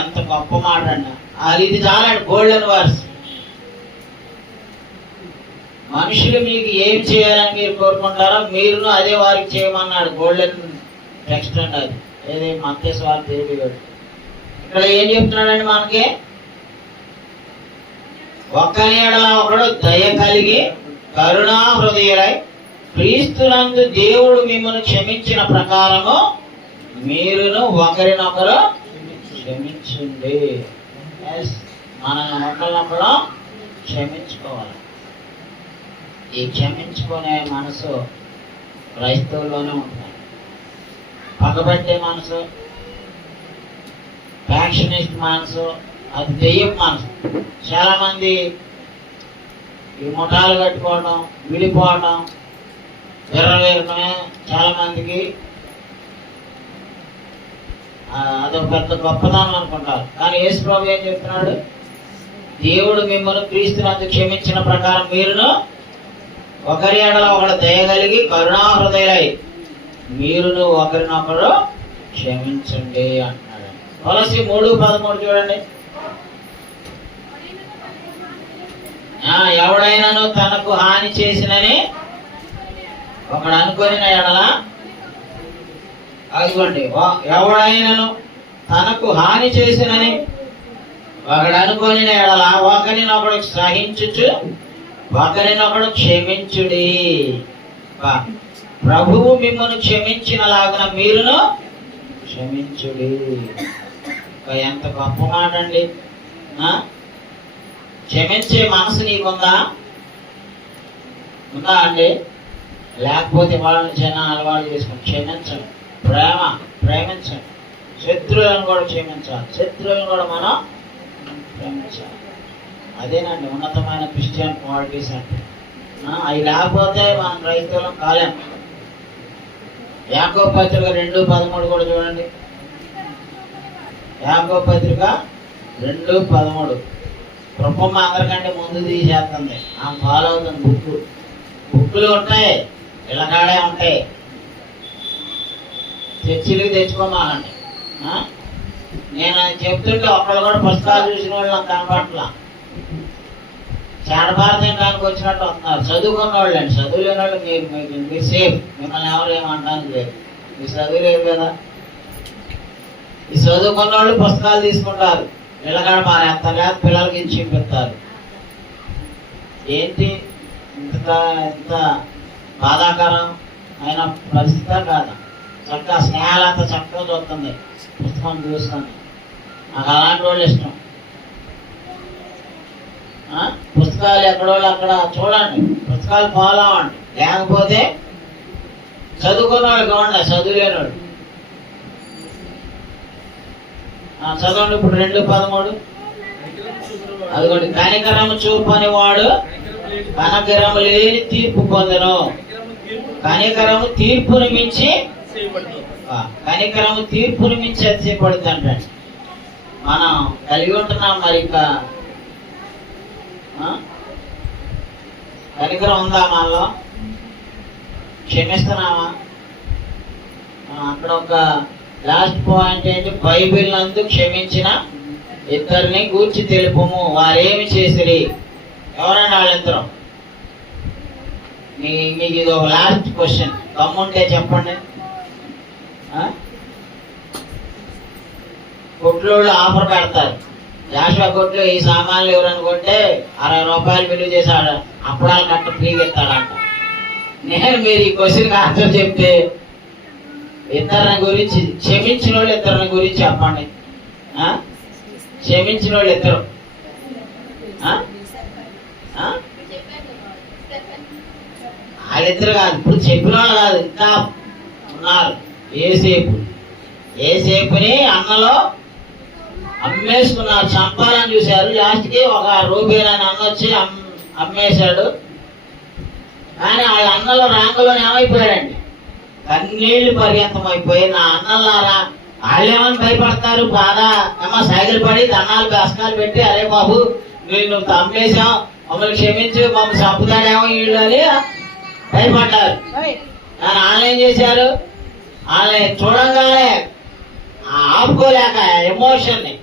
ఎంత గొప్ప మాట అండి. అది ఇది చాలండి, గోల్డెన్ వర్స్. మనుషులు మీకు ఏం చేయాలని మీరు కోరుకుంటారో మీరును అదే వారికి చేయమన్నాడు. గోల్డెన్ టెక్స్ట్ అండి అది. ఏది మత్తయి సువార్త 7:7. ఇక్కడ ఏం చెప్తున్నాడండి మనకి? ఒక్కని ఎడల ఒకడు దయ కలిగి కరుణా హృదయులై క్రీస్తునందు దేవుడు మిమ్మల్ని క్షమించిన ప్రకారము మీరును ఒకరినొకరు క్షమించండి. మనం ఒకరినొకరు క్షమించుకోవాలి. ఈ క్షమించుకునే మనసు క్రైస్తవుల్లోనే ఉంటుంది. పగబట్టే మనసు, ఫ్యాక్షనిస్ట్ మనసు, అది దెయ్యం మనసు. చాలా మంది ఈ ముఠాలు కట్టుకోవడం, విడిపోవడం, విర్రవేయడమే చాలా మందికి అదొక పెద్ద గొప్పతనం అనుకుంటారు. కానీ యేసు ప్రభు ఏం చెప్తున్నాడు? దేవుడు మిమ్మల్ని క్రీస్తునందు క్షమించిన ప్రకారం మీరును ఒకరి ఎడల ఒకడు దయగలిగి కరుణా హృదయులై మీరును ఒకరినొకరు క్షమించండి అంటున్నాడు. కొలస్సీ 3:13 చూడండి. ఎవడైనాను తనకు హాని చేసినని ఒకడు అనుకుని ఎడల, అదిగోండి, ఎవడైనాను తనకు తనకు హాని చేసినని ఒకడు అనుకొని ఎడల ఒకరినొకడు సహించుచు ఒకరినొకడు క్షమించుడి. ప్రభువు మిమ్మల్ని క్షమించినలాగున మీరును క్షమించుడి. ఎంత గొప్ప మాట అండి. క్షమించే మనసు నీకుందా? ఉందా అండి? లేకపోతే వాళ్ళని జనాలు అలవాటు చేసుకుని క్షమించండి. ప్రేమించండి. శత్రువులను కూడా క్షమించాలి. శత్రువులను కూడా మనం ప్రేమించాలి. అదేనండి ఉన్నతమైన క్రిస్టియన్ క్వాలిటీస్ అంటే. అవి లేకపోతే మనం క్రైస్తవులం కాలేం. యాకోబు పత్రిక 2:13 కూడా చూడండి. యాకోబు పత్రిక 2:13 కృపమ్మ అందరికంటే ముందు తీసేస్తుంది. ఆమె ఫాలో అవుతుంది. బుక్కులు ఉంటాయి, ఇళ్ళకాడే ఉంటాయి. చర్చిలకు తెచ్చుకోమాలండి. నేను చెప్తుంటే ఒక్కళ్ళు కూడా పుస్తకాలు చూసిన వాళ్ళు నాకు కనపట్ల. చాడపారతింటానికి వచ్చినట్టు వస్తున్నారు. చదువుకున్న వాళ్ళు అండి. చదువు లేని వాళ్ళు మీరు సేఫ్. మిమ్మల్ని ఎవరు ఏమంటానికి లేదు. మీరు చదువు లేదు కదా. ఈ చదువుకున్న వాళ్ళు పుస్తకాలు తీసుకుంటారు, ఇళ్ళకాడ మారేస్తారు, లేదా పిల్లలకి ఇచ్చి చూపిస్తారు. ఏంటి ఇంత బాధాకరం అయిన పరిస్థితి కాదా? చక్కగా స్నేహాలంతా చక్కగా చూస్తుంది పుస్తకం చూస్తుంది. నాకు అలాంటి వాళ్ళు ఇష్టం. పుస్తకాలు ఎక్కడోళ్ళు అక్కడ చూడండి, పుస్తకాలు ఫాలో అవ్వండి. లేకపోతే చదువుకున్న వాళ్ళు కావండి, చదువులేని వాళ్ళు. చదవండి ఇప్పుడు 2:13. అదిగోండి, కనికరము చూపని వాడు కనికరము లేని తీర్పు పొందను. కనికరము తీర్పుని మించి అతిశయపడుతుంది అంటే మనం కలిగి ఉంటున్నాం. మరి ఇంకా కనికరం ఉందా మనలో? క్షమిస్తున్నామా? అక్కడ ఒక లాస్ట్ పాయింట్ ఏంటి? బైబిల్ నందు క్షమించిన ఇద్దరిని గూర్చి తెలుపుము, వారేమి చేసిరి. ఎవరండి వాళ్ళిద్దరం? మీకు ఇది ఒక లాస్ట్ క్వశ్చన్. దమ్ముంటే చెప్పండి. కొట్లోళ్ళు ఆఫర్ పెడతారు. జాషువా కొట్లో ఈ సామాన్లు ఎవరనుకుంటే 60 రూపాయలు విలువ చేశాడు, అప్పుడాలు కట్ట ఫ్రీగా ఇస్తాడంట. నేను మీరు ఈ క్వశ్చన్కి ఆన్సర్ చెప్తే ఇద్దరిని గురించి, క్షమించిన వాళ్ళు ఇద్దరిని గురించి చెప్పండి. క్షమించిన వాళ్ళు ఇద్దరు వాళ్ళిద్దరు కాదు, ఇప్పుడు చెప్పిన వాళ్ళు కాదు, ఇంకా ఉన్నారు. ఏసేపుని అన్నలో అమ్మేసుకున్నారు, చంపాలని చూశారు. లాస్ట్కి ఒక రూబేన్ అని అన్న వచ్చి అమ్మేశాడు. కానీ వాళ్ళ అన్నలో ర్యాంకులోనే ఏమైపోయాడండి? కన్నీళ్లు పర్యంతం అయిపోయి, నా అన్నలారా వాళ్ళేమని భయపడతారు, బాగా ఏమో సైకిల్ పడి దండాలు బస్కాలు పెట్టి, అరే బాబు నువ్వు అమ్మేశాం, మమ్మల్ని క్షమించు, మమ్మల్ని చంపుతాడేమో వీళ్ళు అని భయపడ్డారు. కానీ వాళ్ళు ఏం చేశారు? వాళ్ళని చూడంగానే ఆపుకోలేక ఎమోషన్ని,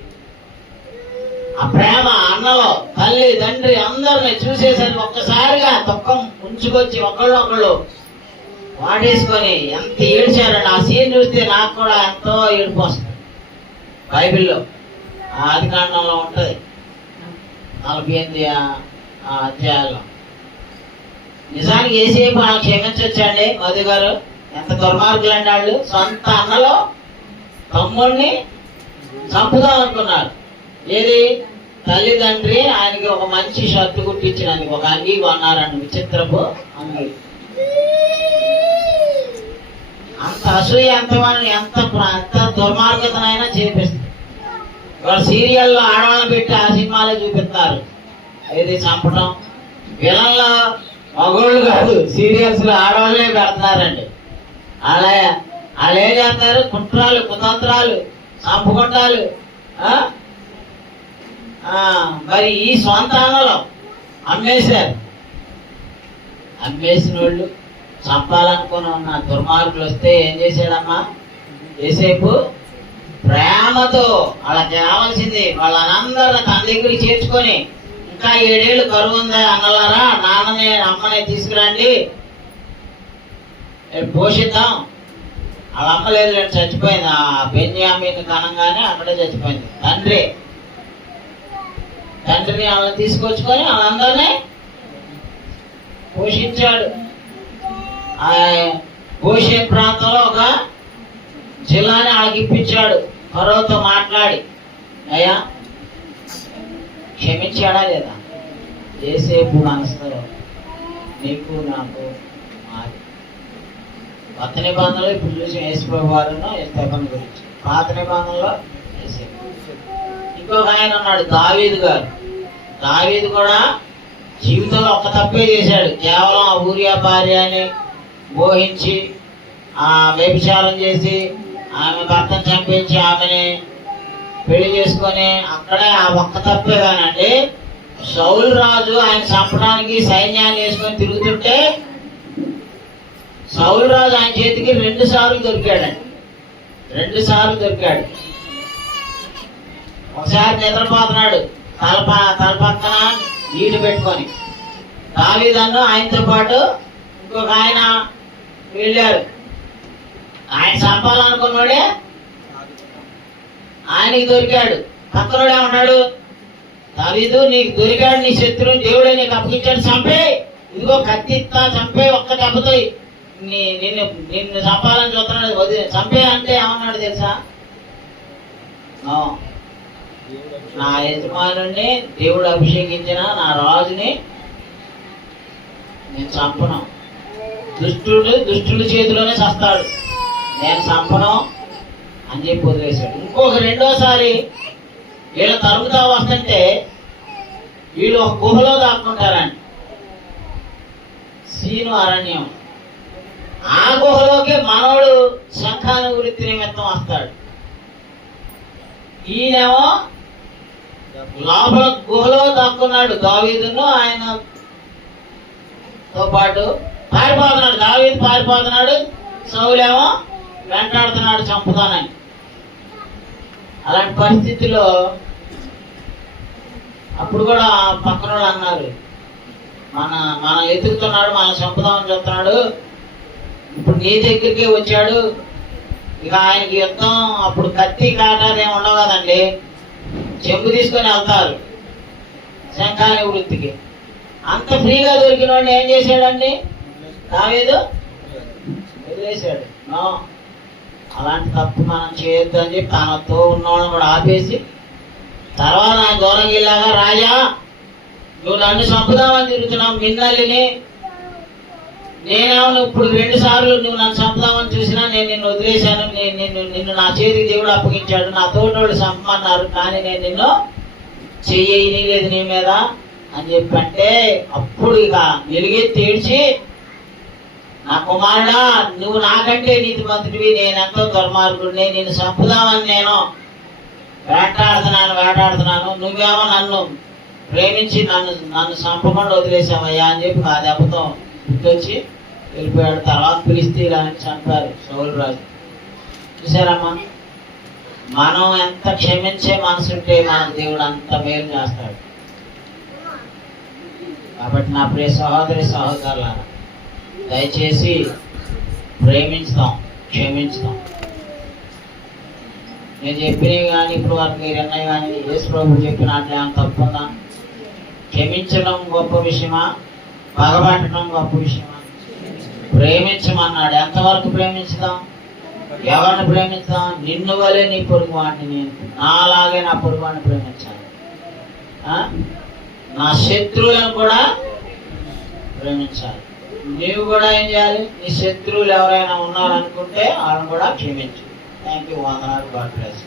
ఆ ప్రేమ అన్నలో తల్లి తండ్రి అందరిని చూసేసరికి ఒక్కసారిగా దుఃఖం ఉంచుకొచ్చి ఒకళ్ళు వాడేసుకొని ఎంత ఏడ్చారండి. ఆ సీన్ చూస్తే నాకు కూడా ఎంతో ఏడుపు వస్తుంది. బైబిల్లో ఆదికాండంలో ఉంటుంది 48 అధ్యాయాల్లో. నిజానికి ఏసేపు మనం క్షమించొచ్చండి. మధు గారు ఎంత దుర్మార్గులు అండి వాళ్ళు. సొంత అన్నలో తమ్ముడిని చంపుదాం అనుకున్నారు. ఏది? తల్లిదండ్రి ఆయనకి ఒక మంచి షర్టు కుట్టించినందుకు ఒక అంగీ కొన్నారండి, విచిత్రపు అంగీ. అంత అసూయ ఎంత దుర్మార్గతనైనా చేపిస్తుంది. ఇవాళ సీరియల్లో ఆడవాళ్ళని పెట్టి ఆ సినిమాలే చూపిస్తారు. ఏది? చంపడం. విలన్లో మగోళ్ళు కాదు, సీరియల్స్ లో ఆడవాళ్ళే పెడుతున్నారండి. వాళ్ళు ఏం చేస్తారు? కుట్రాలు, కుతంత్రాలు, చంపుకుంటాలు. మరి ఈ సొంతాలలో అమ్మేశారు. అమ్మేసిన వాళ్ళు చంపాలనుకుని ఉన్న దుర్మార్గులు వస్తే ఏం చేశాడమ్మా ఏసేపు? ప్రేమతో వాళ్ళకి కావాల్సింది వాళ్ళనందరిని తన దగ్గరికి చేర్చుకొని, ఇంకా 7 ఏళ్ళు కరువు ఉందా అన్నలారా, నాన్నని అమ్మని తీసుకురండి, పోషిద్దాం వాళ్ళ అమ్మ లేదు చచ్చిపోయింది. ఆ బెన్యామీని కనంగానే అక్కడే చచ్చిపోయింది. తండ్రిని వాళ్ళని తీసుకొచ్చుకొని వాళ్ళందరినీ పోషించాడు. ఆ గోషేన్ ప్రాంతంలో ఒక జిల్లాని ఆగిప్పించాడు. ఫరోతో మాట్లాడి, అయ్యా క్షమించాడా లేదా? ఏసేపు మనసులో నీకు నాకు మాది. కొత్త నిబంధనలు ఇప్పుడు చూసి యేసుప్రభు వారును యేసుప్రభుని గురించి. పాత నిబంధనలో యేసేపు. ఇంకొక ఆయన ఉన్నాడు దావీదు గారు. దావీదు కూడా జీవితంలో ఒక్క తప్పే చేశాడు. కేవలం ఆ ఊరియా భార్యని మోహించి ఆ వ్యభిచారం చేసి ఆమె భర్తను చంపించి ఆమెని పెళ్లి చేసుకొని అక్కడే ఆ ఒక్క తప్పే కానండి. సౌలు రాజు ఆయన చంపడానికి సైన్యాన్ని వేసుకొని తిరుగుతుంటే సౌలు రాజు ఆయన చేతికి 2 సార్లు దొరికాడండి. 2 సార్లు దొరికాడు. ఒకసారి నిద్రపోతున్నాడు తలపక్కన నీళ్లు పెట్టుకొని. దావీదను ఆయనతో పాటు ఇంకొక ఆయన వెళ్ళారు. ఆయన చంపాలనుకున్నాడే ఆయనకి దొరికాడు. పక్కనోడు ఏమన్నాడు, దావీదు నీకు దొరికాడు, నీ శత్రువుని దేవుడే నీకు అప్పగించాడు, చంపే, ఇదిగో కత్తిస్తా, చంపే, ఒక్క దెబ్బతో నిన్ను చంపాలని చూస్తున్నాడు, చంపే అంటే ఏమన్నాడు తెలుసా? నా యజమానుడిని దేవుడు అభిషేకించిన నా రాజుని నేను చంపను, దుష్టుల చేతిలోనే చస్తాడు, నేను చంపను అని చెప్పి వదిలేశాడు. ఇంకొక రెండోసారి వీళ్ళ తరుగుతా వస్తుంటే వీళ్ళు ఒక గుహలో దాక్కుంటారండి. సీను అరణ్యం. ఆ గుహలోకి మనోడు శంఖాను వృత్తి నిమిత్తం వస్తాడు. ఈయనేమో లోపల గుహలో దాక్కున్నాడు. దావీదును ఆయనతో పాటు పారిపోతున్నాడు. దావీదు పారిపోతున్నాడు, సౌలేమో వెంటాడుతున్నాడు చంపుతానని. అలాంటి పరిస్థితిలో అప్పుడు కూడా పక్కన వాళ్ళు అన్నారు, మనం ఎదుగుతున్నాడు, మనం చంపుదామని చెప్తున్నాడు, ఇప్పుడు నీ దగ్గరికే వచ్చాడు, ఇక ఆయనకి యుద్ధం. అప్పుడు కత్తి కాటాలు ఏమి ఉండవు కదండి, చెంబు తీసుకొని వెళ్తారు శంఖాని వృత్తికి. అంత ఫ్రీగా దొరికిన వాడిని ఏం చేశాడండి దావీదు? వదిలేశాడు. అలాంటి తప్పు మనం చేయొద్దు అని చెప్పి తనతో ఉన్నవాళ్ళని కూడా ఆపేసి, తర్వాత ఆయన దూరం వెళ్ళాగా, రాజా నువ్వు నన్ను చంపుదామని తిరుగుతున్నావు, మిన్నల్లిని నేనేమో ఇప్పుడు 2 సార్లు నువ్వు నన్ను చంపుదామని చూసినా నేను నిన్ను వదిలేశాను, నిన్ను నా చేతికి దేవుడు అప్పగించాడు, నా తోటోళ్ళు చంపమన్నారు, కానీ నేను నిన్ను చెయ్యలేదు నీ మీద అని చెప్పంటే, అప్పుడు ఇక వెలుగెత్తి ఏడ్చి, నా కుమారుడా నువ్వు నాకంటే నీతిమంతుడివి, నేనెంతో దుర్మార్గుడిని, నిన్ను చంపుదామని నేను వేటాడుతున్నాను, నువ్వేమో నన్ను ప్రేమించి నన్ను చంపకుండా వదిలేసావయ్యా అని చెప్పి ఆ దెబ్బతో గుర్తొచ్చి వెళ్ళిపోయాడు. తర్వాత ఫిలిష్తీయులను చంపారు సౌలు రాజు. చూసారమ్మా, మనం ఎంత క్షమించే మనసుంటే మనకు దేవుడు అంత మేలు చేస్తాడు. కాబట్టి నా ప్రియ సహోదరి సహోదరులారా, దయచేసి ప్రేమించుతాం, క్షమించుతాం. నేను చెప్పినవి కానీ ఇప్పుడు వరకు మీరు అన్నవి కానీ యేసు ప్రభు చెప్పినట్లు ఏమైనా తప్పుందా? క్షమించడం గొప్ప విషయమా, పగబట్టడం గొప్ప విషయమా? ప్రేమించమన్నాడు. ఎంతవరకు ప్రేమించుదాం? ఎవరిని ప్రేమించుదాం? నిన్ను వలే నీ పొరుగు వాడిని, నేను నాలాగే నా పొరుగు వాడిని ప్రేమించాలి. నా శత్రువులను కూడా ప్రేమించాలి. నీవు కూడా ఏం చేయాలి? నీ శత్రువులు ఎవరైనా ఉన్నారనుకుంటే వాళ్ళని కూడా క్షమించు. Thank you. వందనాలు. God bless.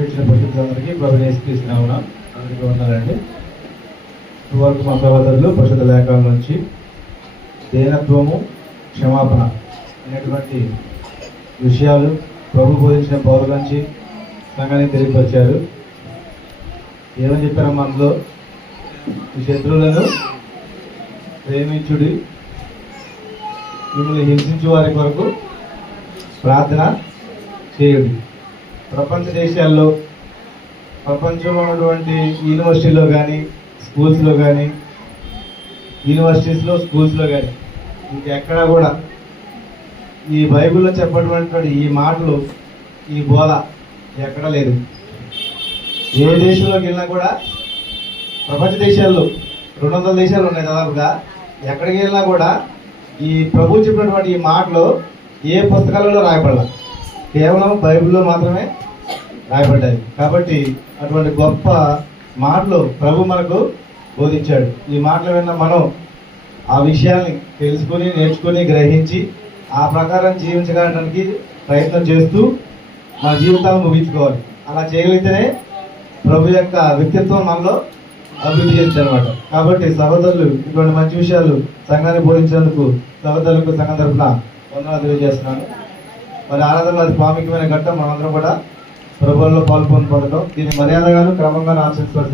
ఇచ్చిన పరిశుద్ధులందరికీ ప్రభు యేసుక్రీస్తునామమున అందరికీ వందనాలండి. ఇప్పటివరకు మా సహోదరులు పరిశుద్ధ లేఖల నుంచి దీనత్వము, క్షమాపణ అనేటువంటి విషయాలు ప్రభు బోధించిన బోధ నుంచి సంఘానికి తెలియపరిచారు. ఏమని చెప్పారో అందులో మీ శత్రువులను ప్రేమించుడి, మిమ్మల్ని హింసించు వారి కొరకు ప్రార్థన చేయుడి. ప్రపంచ దేశాల్లో, ప్రపంచంలో ఉన్నటువంటి యూనివర్సిటీలో కానీ, స్కూల్స్లో కానీ, స్కూల్స్లో కానీ ఇంకెక్కడా కూడా ఈ బైబిల్లో చెప్పటువంటి ఈ మాటలు, ఈ బోధ ఎక్కడా లేదు. ఏ దేశంలోకి వెళ్ళినా కూడా, ప్రపంచ దేశాల్లో 200 దేశాలు ఉన్నాయి దాదాపుగా, ఎక్కడికి వెళ్ళినా కూడా ఈ ప్రభు చెప్పినటువంటి ఈ మాటలు ఏ పుస్తకాలలో రాయబడాల, కేవలం బైబిల్లో మాత్రమే రాయబడ్డాయి. కాబట్టి అటువంటి గొప్ప మాటలు ప్రభు మనకు బోధించాడు. ఈ మాటలు విన్న మనం ఆ విషయాన్ని తెలుసుకొని, నేర్చుకొని, గ్రహించి ఆ ప్రకారం జీవించడానికి ప్రయత్నం చేస్తూ మన జీవితాలను ముగించుకోవాలి. అలా చేయగలిగితేనే ప్రభు యొక్క వ్యక్తిత్వం మనలో అభివృద్ధి చెందుతుందన్నమాట. కాబట్టి సహోదరులు, ఇటువంటి మంచి విషయాలు సంఘాన్ని బోధించినందుకు సహోదరులకు సంఘం తరఫున వందనాలు తెలియజేస్తున్నాను. మరి ఆరాధనలో అది ప్రాముఖ్యమైన ఘట్టం. మనందరం కూడా ప్రభువులో పాల్పొందడం, దీన్ని మర్యాదగాను క్రమంగాను ఆచరించవలసింది.